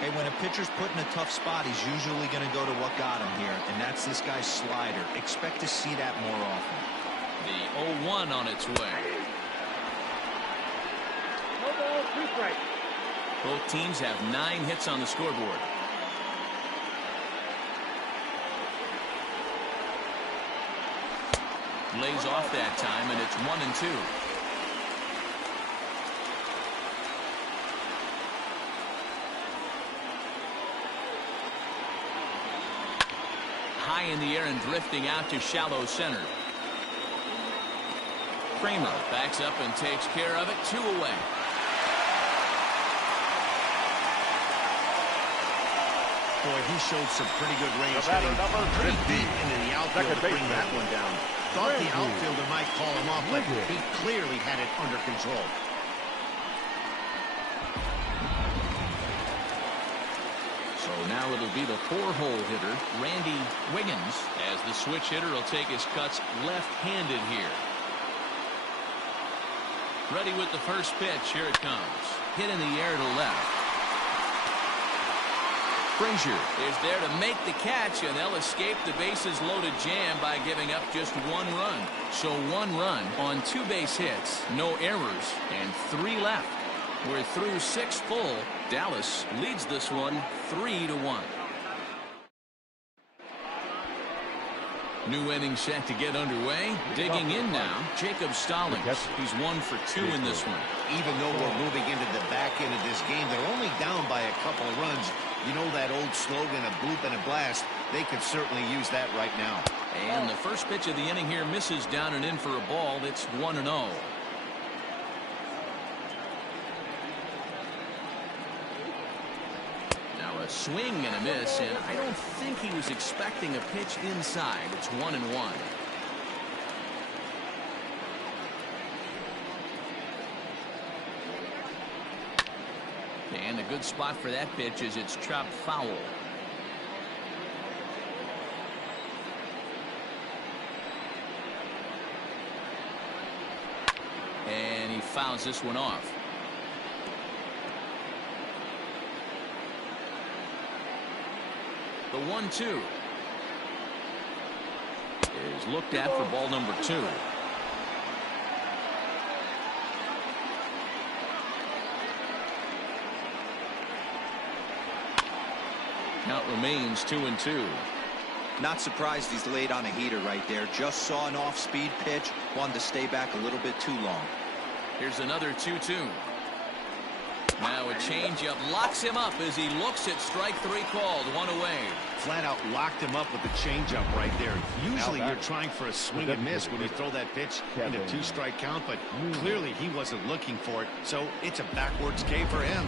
Hey, when a pitcher's put in a tough spot, he's usually going to go to what got him here, and that's this guy's slider. Expect to see that more often. The 0-1 on its way. No ball, 2 strikes. Both teams have 9 hits on the scoreboard. Lays off that time, and it's 1-2. High in the air and drifting out to shallow center. Kramer backs up and takes care of it. 2 away. Boy, he showed some pretty good range, hitting pretty deep into the outfield to bring that one down. Thought the outfielder might call him off, but he clearly had it under control. So now it'll be the 4-hole hitter, Randy Wiggins, as the switch hitter will take his cuts left-handed here. Ready with the first pitch. Here it comes. Hit in the air to left. Frazier is there to make the catch, and they'll escape the bases-loaded jam by giving up just 1 run. So 1 run on 2 base hits, no errors, and 3 left. We're through 6 full. Dallas leads this one 3-1. New inning set to get underway. Digging in now, Jacob Stallings. He's 1 for 2 in this one. Even though we're moving into the back end of this game, they're only down by a couple of runs. You know that old slogan, a bloop and a blast. They could certainly use that right now. And the first pitch of the inning here misses down and in for a ball. It's 1-0. swing and a miss, and I don't think he was expecting a pitch inside. It's 1-1. And a good spot for that pitch is it's chopped foul. And he fouls this one off. The 1-2 is looked at for ball number 2. Count remains 2-2. Not surprised he's laid on a heater right there. Just saw an off-speed pitch. Wanted to stay back a little bit too long. Here's another 2-2. Now a changeup locks him up as he looks at strike 3 called. 1 away. Flat out locked him up with the changeup right there. Usually you're trying for a swing and miss when you throw that pitch in a 2-strike count, but clearly he wasn't looking for it, so it's a backwards K for him.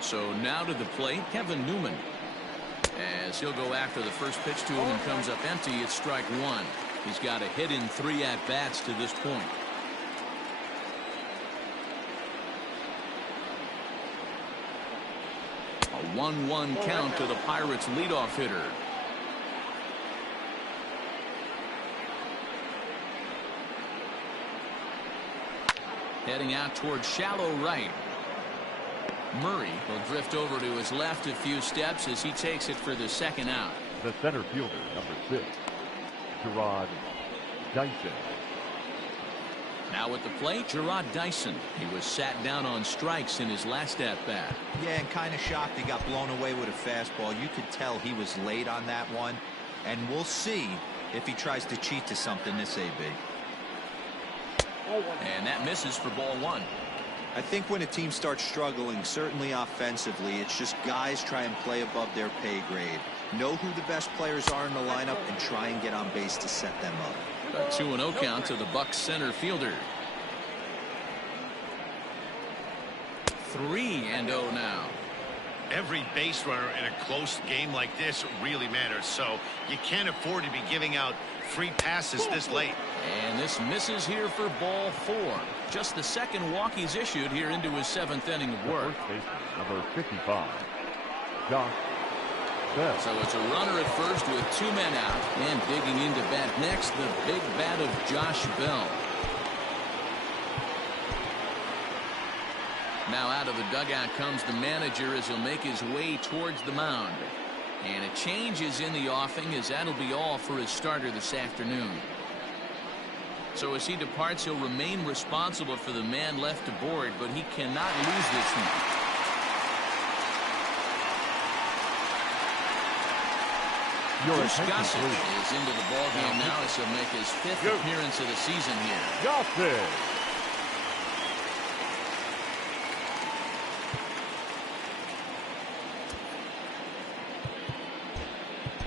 So now to the plate, Kevin Newman. As he'll go after the first pitch to him and comes up empty, it's strike 1. He's got a hit in 3 at-bats to this point. A 1-1 count to the Pirates' leadoff hitter. Heading out towards shallow right. Murray will drift over to his left a few steps as he takes it for the second out. The center fielder, number 6, Gerard Dyson. Now at the plate, Gerard Dyson. He was sat down on strikes in his last at-bat. Yeah, and kind of shocked he got blown away with a fastball. You could tell he was late on that one. And we'll see if he tries to cheat to something this AB. And that misses for ball 1. I think when a team starts struggling, certainly offensively, it's just guys try and play above their pay grade. Know who the best players are in the lineup and try and get on base to set them up. A 2-0 count to the Bucs center fielder. 3-0 now. Every base runner in a close game like this really matters, so you can't afford to be giving out free passes this late. And this misses here for ball 4. Just the second walk he's issued here into his 7th inning of work. First baseman, number 55, Josh Bell. So it's a runner at first with 2 men out. And digging into bat next, the big bat of Josh Bell. Now out of the dugout comes the manager as he'll make his way towards the mound. And a change is in the offing as that'll be all for his starter this afternoon. So as he departs, he'll remain responsible for the man left aboard, but he cannot lose this one. Bruce Gossett is into the ballgame now as he'll make his 5th appearance of the season here. Gossett.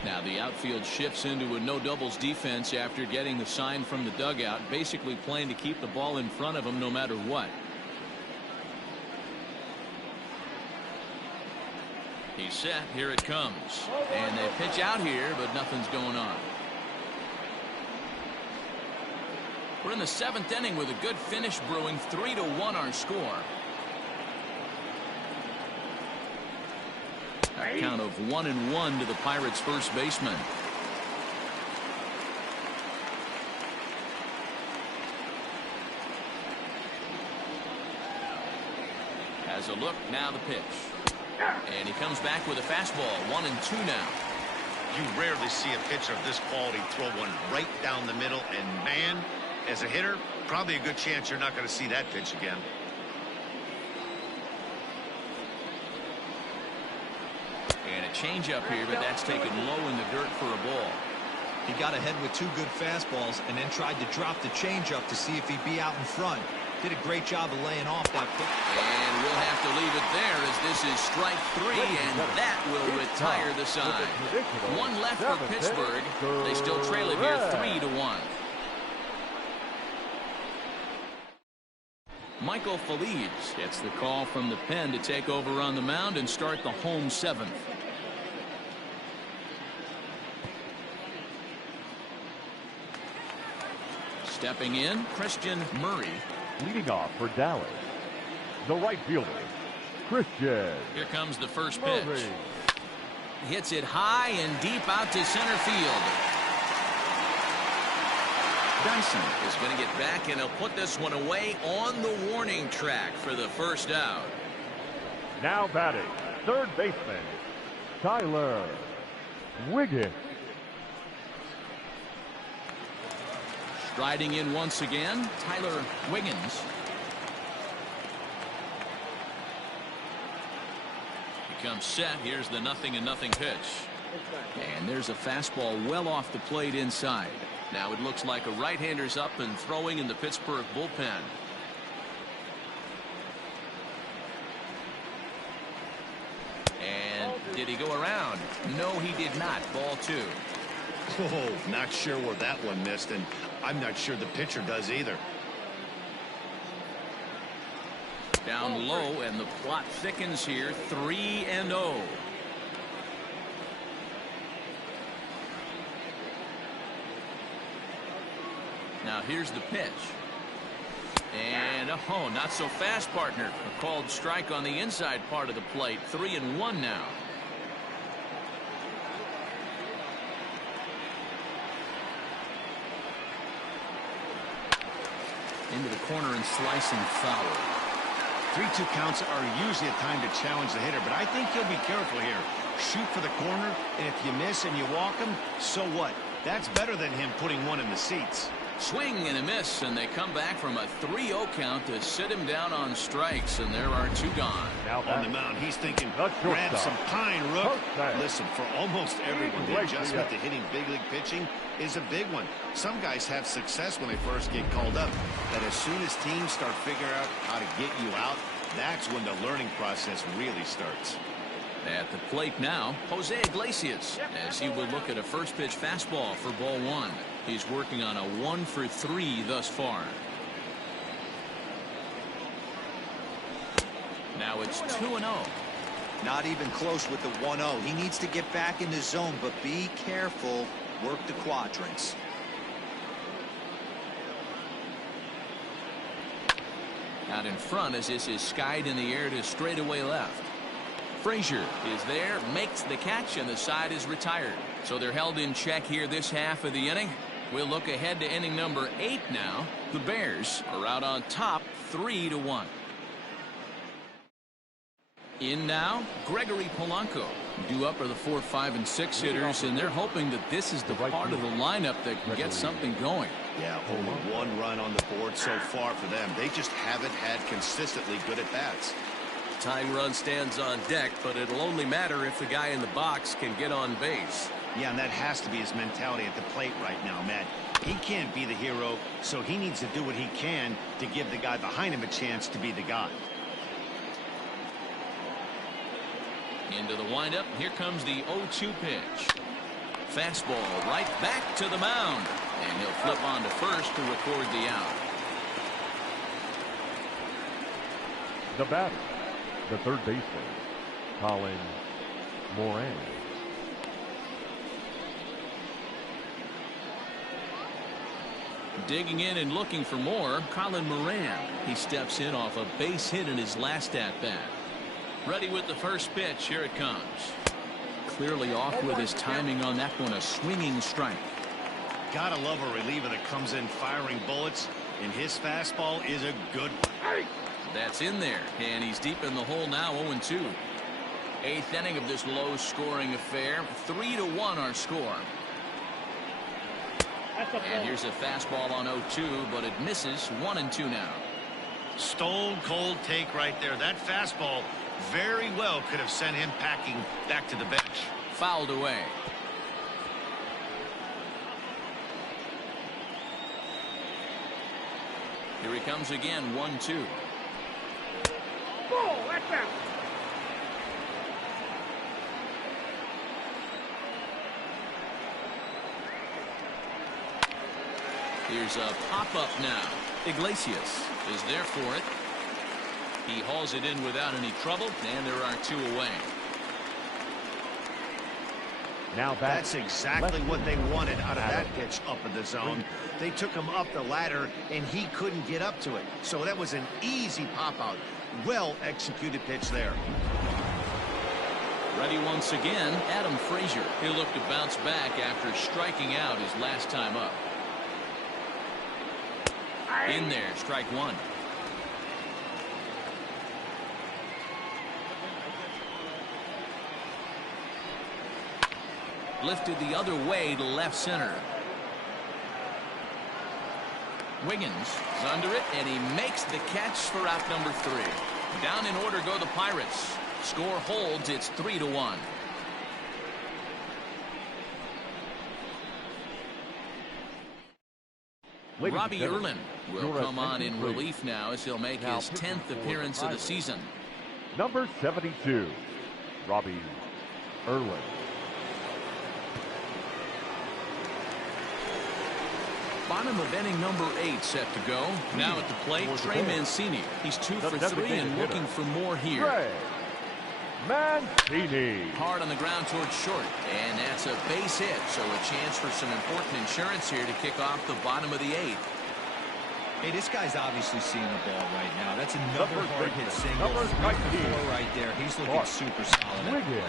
Now the outfield shifts into a no doubles defense after getting the sign from the dugout, basically playing to keep the ball in front of him no matter what. He's set. Here it comes. And they pitch out here, but nothing's going on. We're in the 7th inning with a good finish brewing. 3-1 our score. A count of 1-1 to the Pirates' first baseman. Has a look, now the pitch. And he comes back with a fastball. 1-2 now. You rarely see a pitcher of this quality throw one right down the middle, and man, as a hitter, probably a good chance you're not going to see that pitch again. And a changeup here, but that's taken low in the dirt for a ball. He got ahead with 2 good fastballs and then tried to drop the changeup to see if he'd be out in front. Did a great job of laying off that pitch. And we'll have to leave it there as this is strike 3, and that will retire the side. 1 left for Pittsburgh. They still trail it here 3-1. Michael Feliz gets the call from the pen to take over on the mound and start the home seventh. Stepping in, Christian Murray. Leading off for Dallas, the right fielder, Christian. Here comes the first pitch. Murray. Hits it high and deep out to center field. Dyson is going to get back, and he'll put this one away on the warning track for the first out. Now batting, third baseman, Tyler Wiggins. Striding in once again, Tyler Wiggins. He comes set. Here's the 0-0 pitch. And there's a fastball well off the plate inside. Now it looks like a right-hander's up and throwing in the Pittsburgh bullpen. And did he go around? No, he did not. Ball 2. Oh, not sure where that one missed, and I'm not sure the pitcher does either. Down low, and the plot thickens here. 3-0. Now here's the pitch. And oh, not so fast, partner. A called strike on the inside part of the plate. 3-1 now. Into the corner and slicing foul. 3-2 counts are usually a time to challenge the hitter, but I think he'll be careful here. Shoot for the corner, and if you miss and you walk him, so what? That's better than him putting one in the seats. Swing and a miss, and they come back from a 3-0 count to sit him down on strikes, and there are 2 gone. Now On the mound, he's thinking, The grab shortstop. some pine, Rook. Perfect. Listen, for almost everyone, the Right, adjustment yeah. to hitting big league pitching is a big one. Some guys have success when they first get called up, but as soon as teams start figuring out how to get you out, that's when the learning process really starts. At the plate now, Jose Iglesias, as he will look at a first pitch fastball for ball 1. He's working on a 1-for-3 thus far. Now it's 2-0. Not even close with the 1-0. He needs to get back in the zone, but be careful. Work the quadrants. Out in front as this is skied in the air to straightaway left. Frazier is there, makes the catch, and the side is retired. So they're held in check here this half of the inning. We'll look ahead to inning number 8 now. The Bears are out on top 3-1. In now, Gregory Polanco. Due up are the 4, 5, and 6 hitters, and they're hoping that this is the part of the lineup that can get something going. Yeah, only 1 run on the board so far for them. They just haven't had consistently good at-bats. Tying run stands on deck, but it'll only matter if the guy in the box can get on base. Yeah, and that has to be his mentality at the plate right now, Matt. He can't be the hero, so he needs to do what he can to give the guy behind him a chance to be the guy. Into the windup. Here comes the 0-2 pitch. Fastball right back to the mound. And he'll flip on to first to record the out. The batter, the third baseman, Colin Moran. Digging in and looking for more, Colin Moran. He steps in off a base hit in his last at-bat. Ready with the first pitch. Here it comes. Clearly off with his timing on that one. A swinging strike. Gotta love a reliever that comes in firing bullets, and his fastball is a good one. That's in there, and he's deep in the hole now. 0-2. 8th inning of this low-scoring affair. 3-1 our score. And here's a fastball on 0-2, but it misses. 1-2 now. Stone cold take right there. That fastball very well could have sent him packing back to the bench. Fouled away. Here he comes again. 1-2. Ball, that's out. Here's a pop-up now. Iglesias is there for it. He hauls it in without any trouble, and there are 2 away. Now that's exactly what they wanted out of that pitch up in the zone. They took him up the ladder, and he couldn't get up to it. So that was an easy pop-out. Well executed pitch there. Ready once again, Adam Frazier. He'll look to bounce back after striking out his last time up. In there, strike 1. Lifted the other way to left center. Wiggins is under it, and he makes the catch for out number 3. Down in order go the Pirates. Score holds. It's 3-1. Robbie Erlin will come on in relief now as he'll make his 10th appearance of the season. Number 72, Robbie Erlin. Bottom of inning number 8 set to go. Now at the plate, Trey Mancini. He's 2 for 3 and looking for more here. Trey Mancini. Hard on the ground towards short. And that's a base hit, so a chance for some important insurance here to kick off the bottom of the 8th. Hey, this guy's obviously seeing the ball right now. That's another hard hit single. Right there. He's looking super solid at the plate.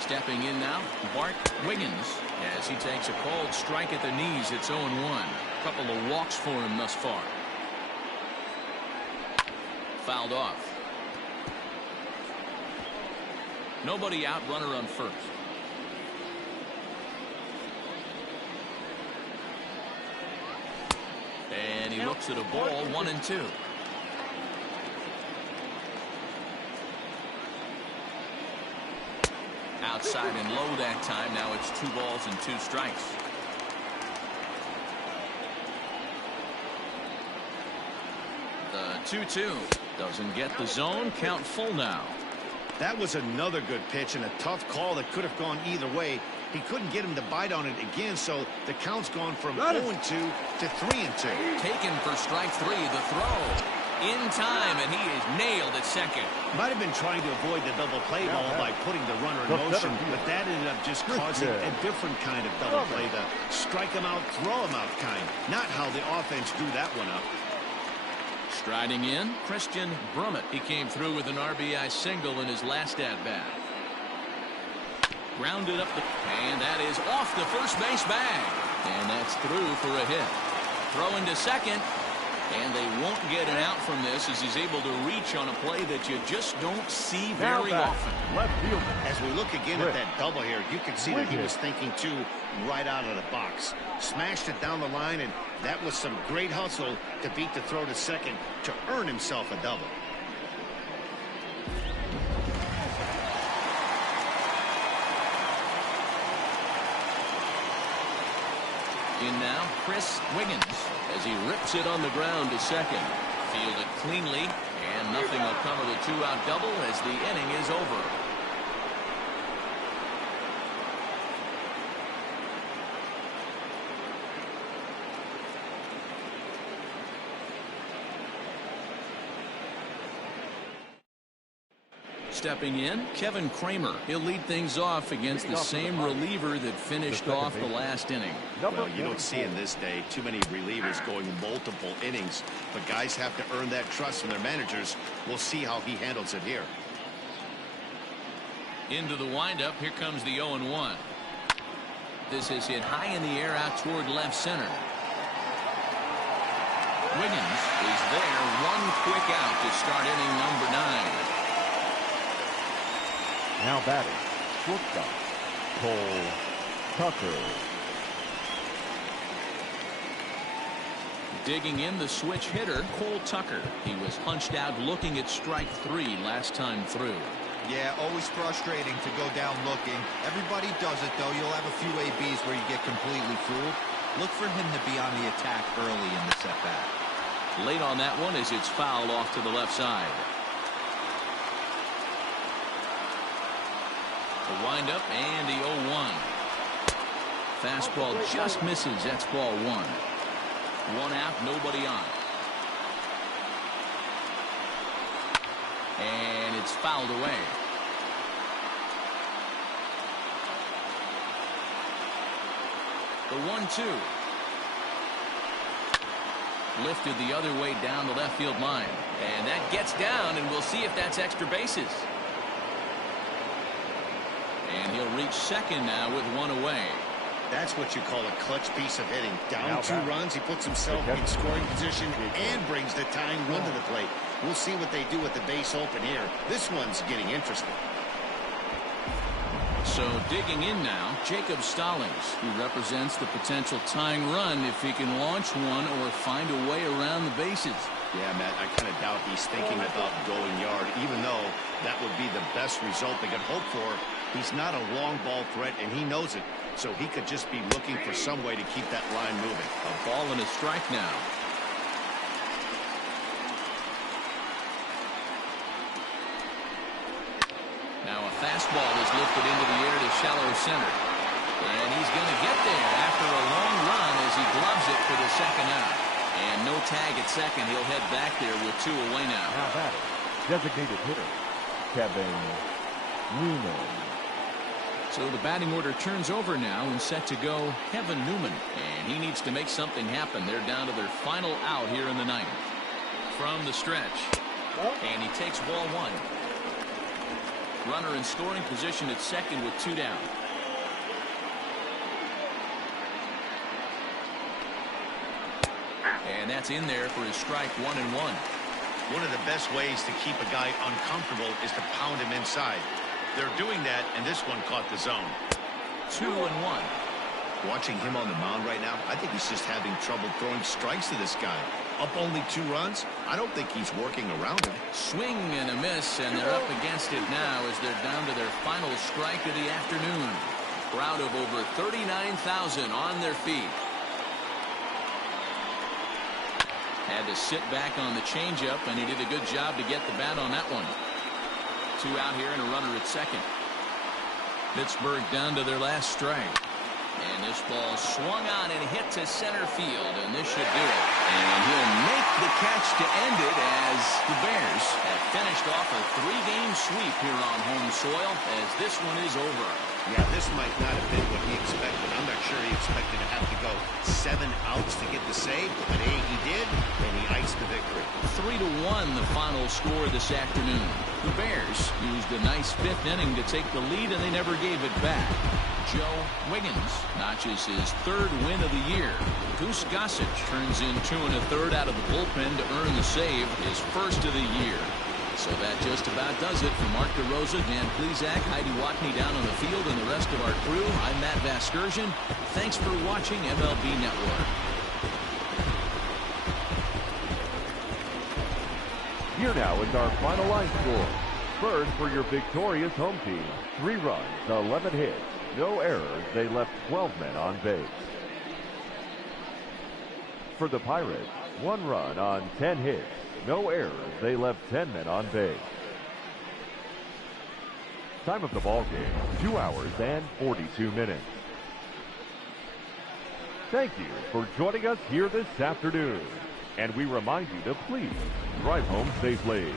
Stepping in now, Bart Wiggins, as he takes a cold strike at the knees. It's 0-1. A couple of walks for him thus far. Fouled off. Nobody out, runner on first. And he looks at a ball, 1-2. Outside and low that time. Now it's 2 balls and 2 strikes. The 2-2 doesn't get the zone. Count full now. That was another good pitch and a tough call that could have gone either way. He couldn't get him to bite on it again, so the count's gone from 0-2 to 3-2. Taken for strike 3. The throw in time, and he is nailed at second. Might have been trying to avoid the double play ball by putting the runner in motion, but that ended up just causing a different kind of double play, the strike him out, throw him out kind. Not how the offense drew that one up. Striding in, Christian Brummett. He came through with an RBI single in his last at-bat. Grounded up and that is off the first base bag. And that's through for a hit. Throw into second. And they won't get an out from this as he's able to reach on a play that you just don't see very often. Left field. As we look again at that double here, you can see that he was thinking too right out of the box. Smashed it down the line, and that was some great hustle to beat the throw to second to earn himself a double. In now, Chris Wiggins as he rips it on the ground to second. Fielded cleanly, and nothing will come of the 2-out double as the inning is over. Stepping in, Kevin Kramer. He'll lead things off against the same reliever that finished off the last inning. Well, you don't see in this day too many relievers going multiple innings, but guys have to earn that trust from their managers. We'll see how he handles it here. Into the windup, here comes the 0-1. This is hit high in the air out toward left center. Wiggins is there, one quick out to start inning number 9. Now batting, shortstop, Cole Tucker. Digging in the switch hitter, Cole Tucker. He was punched out looking at strike 3 last time through. Yeah, always frustrating to go down looking. Everybody does it, though. You'll have a few ABs where you get completely fooled. Look for him to be on the attack early in the at-bat. Late on that one as it's fouled off to the left side. The windup and the 0-1. Fastball just misses. That's ball one. One out, nobody on. And it's fouled away. The 1-2. Lifted the other way down the left field line. And that gets down, and we'll see if that's extra bases. And he'll reach second now with one away. That's what you call a clutch piece of hitting. Down 2 runs, he puts himself in scoring position and brings the tying run to the plate. We'll see what they do with the base open here. This one's getting interesting. So digging in now, Jacob Stallings, who represents the potential tying run if he can launch one or find a way around the bases. Yeah, Matt, I kind of doubt he's thinking about going yard, even though that would be the best result they could hope for. He's not a long ball threat, and he knows it, so he could just be looking for some way to keep that line moving. A ball and a strike now. Now a fastball is lifted into the air to shallow center. And he's going to get there after a long run as he gloves it for the second out. And no tag at second. He'll head back there with 2 away now. Now batting, designated hitter, Kevin Newman. So the batting order turns over now and set to go Kevin Newman. And he needs to make something happen. They're down to their final out here in the ninth. From the stretch. And he takes ball 1. Runner in scoring position at second with 2 down. And that's in there for his strike 1-1. One of the best ways to keep a guy uncomfortable is to pound him inside. They're doing that, and this one caught the zone. 2-1. Watching him on the mound right now, I think he's just having trouble throwing strikes to this guy. Up only 2 runs? I don't think he's working around him. Swing and a miss, and they're up against it now as they're down to their final strike of the afternoon. Crowd of over 39,000 on their feet. Had to sit back on the changeup, and he did a good job to get the bat on that one. 2 out here and a runner at second. Pittsburgh down to their last strike. And this ball swung on and hit to center field, and this should do it. And he'll make the catch to end it as the Bears have finished off a 3-game sweep here on home soil as this one is over. Yeah, this might not have been what he expected. I'm not sure he expected to have to go 7 outs to get the save, but hey, he did, and he iced the victory. 3-1 the final score this afternoon. The Bears used a nice 5th inning to take the lead, and they never gave it back. Joe Wiggins notches his 3rd win of the year. Goose Gossage turns in 2 1/3 out of the bullpen to earn the save, his 1st of the year. So that just about does it. For Mark DeRosa, Dan Plesac, Heidi Watney down on the field, and the rest of our crew, I'm Matt Vasgersian. Thanks for watching MLB Network. Here now is our final line score. First, for your victorious home team, 3 runs, 11 hits, no errors. They left 12 men on base. For the Pirates, 1 run on 10 hits, no errors. They left 10 men on base. Time of the ball game, 2 hours and 42 minutes. Thank you for joining us here this afternoon. And we remind you to please drive home safely.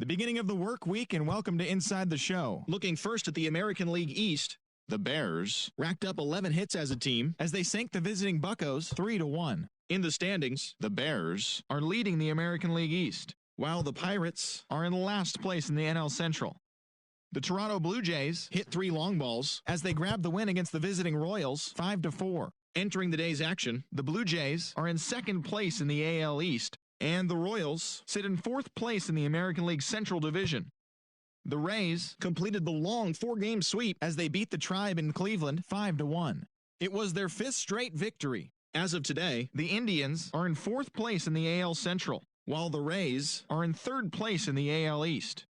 The beginning of the work week, and welcome to Inside the Show. Looking first at the American League East, the Bears racked up 11 hits as a team as they sank the visiting Buccos 3-1. In the standings, the Bears are leading the American League East, while the Pirates are in last place in the NL Central. The Toronto Blue Jays hit 3 long balls as they grabbed the win against the visiting Royals 5-4. Entering the day's action, the Blue Jays are in second place in the AL East, and the Royals sit in 4th place in the American League Central Division. The Rays completed the long 4-game sweep as they beat the Tribe in Cleveland 5-1. It was their 5th straight victory. As of today, the Indians are in 4th place in the AL Central, while the Rays are in 3rd place in the AL East.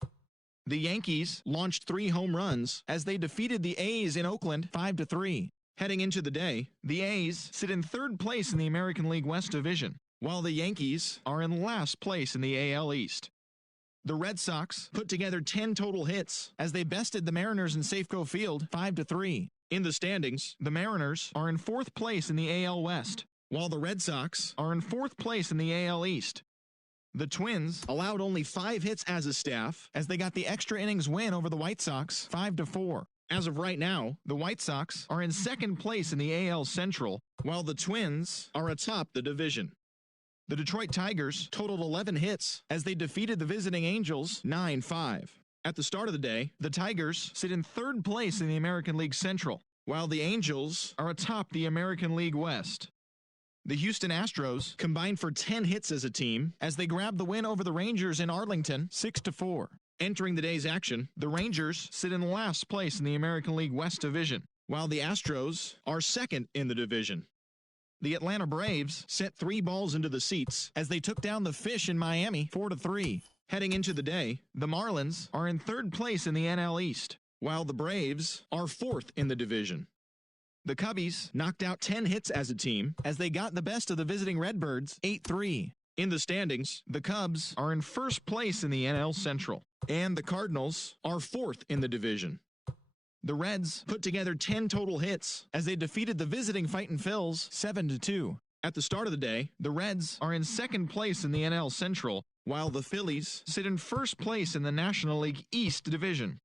The Yankees launched 3 home runs as they defeated the A's in Oakland 5-3. Heading into the day, the A's sit in 3rd place in the American League West Division, while the Yankees are in last place in the AL East. The Red Sox put together 10 total hits as they bested the Mariners in Safeco Field 5-3. In the standings, the Mariners are in 4th place in the AL West, while the Red Sox are in 4th place in the AL East. The Twins allowed only 5 hits as a staff as they got the extra innings win over the White Sox 5-4. As of right now, the White Sox are in 2nd place in the AL Central, while the Twins are atop the division. The Detroit Tigers totaled 11 hits as they defeated the visiting Angels 9-5. At the start of the day, the Tigers sit in 3rd place in the American League Central, while the Angels are atop the American League West. The Houston Astros combined for 10 hits as a team as they grabbed the win over the Rangers in Arlington 6-4. Entering the day's action, the Rangers sit in last place in the American League West Division, while the Astros are 2nd in the division. The Atlanta Braves sent 3 balls into the seats as they took down the Fish in Miami 4-3. Heading into the day, the Marlins are in 3rd place in the NL East, while the Braves are 4th in the division. The Cubbies knocked out 10 hits as a team as they got the best of the visiting Redbirds 8-3. In the standings, the Cubs are in 1st place in the NL Central, and the Cardinals are 4th in the division. The Reds put together 10 total hits as they defeated the visiting Fightin' Phils 7-2. At the start of the day, the Reds are in 2nd place in the NL Central, while the Phillies sit in 1st place in the National League East Division.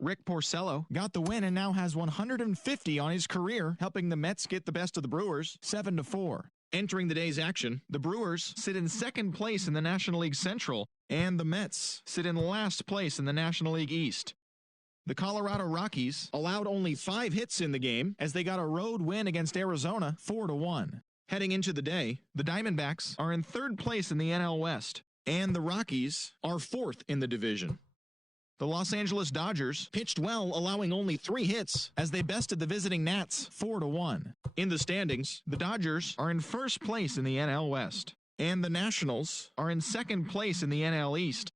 Rick Porcello got the win and now has 150 on his career, helping the Mets get the best of the Brewers 7-4. Entering the day's action, the Brewers sit in 2nd place in the National League Central, and the Mets sit in last place in the National League East. The Colorado Rockies allowed only 5 hits in the game as they got a road win against Arizona 4-1. Heading into the day, the Diamondbacks are in 3rd place in the NL West, and the Rockies are 4th in the division. The Los Angeles Dodgers pitched well, allowing only 3 hits as they bested the visiting Nats 4-1. In the standings, the Dodgers are in 1st place in the NL West, and the Nationals are in 2nd place in the NL East.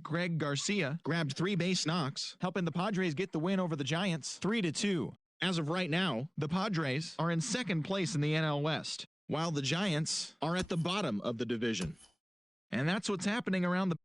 Greg Garcia grabbed 3 base knocks, helping the Padres get the win over the Giants 3-2. As of right now, the Padres are in 2nd place in the NL West, while the Giants are at the bottom of the division. And that's what's happening around the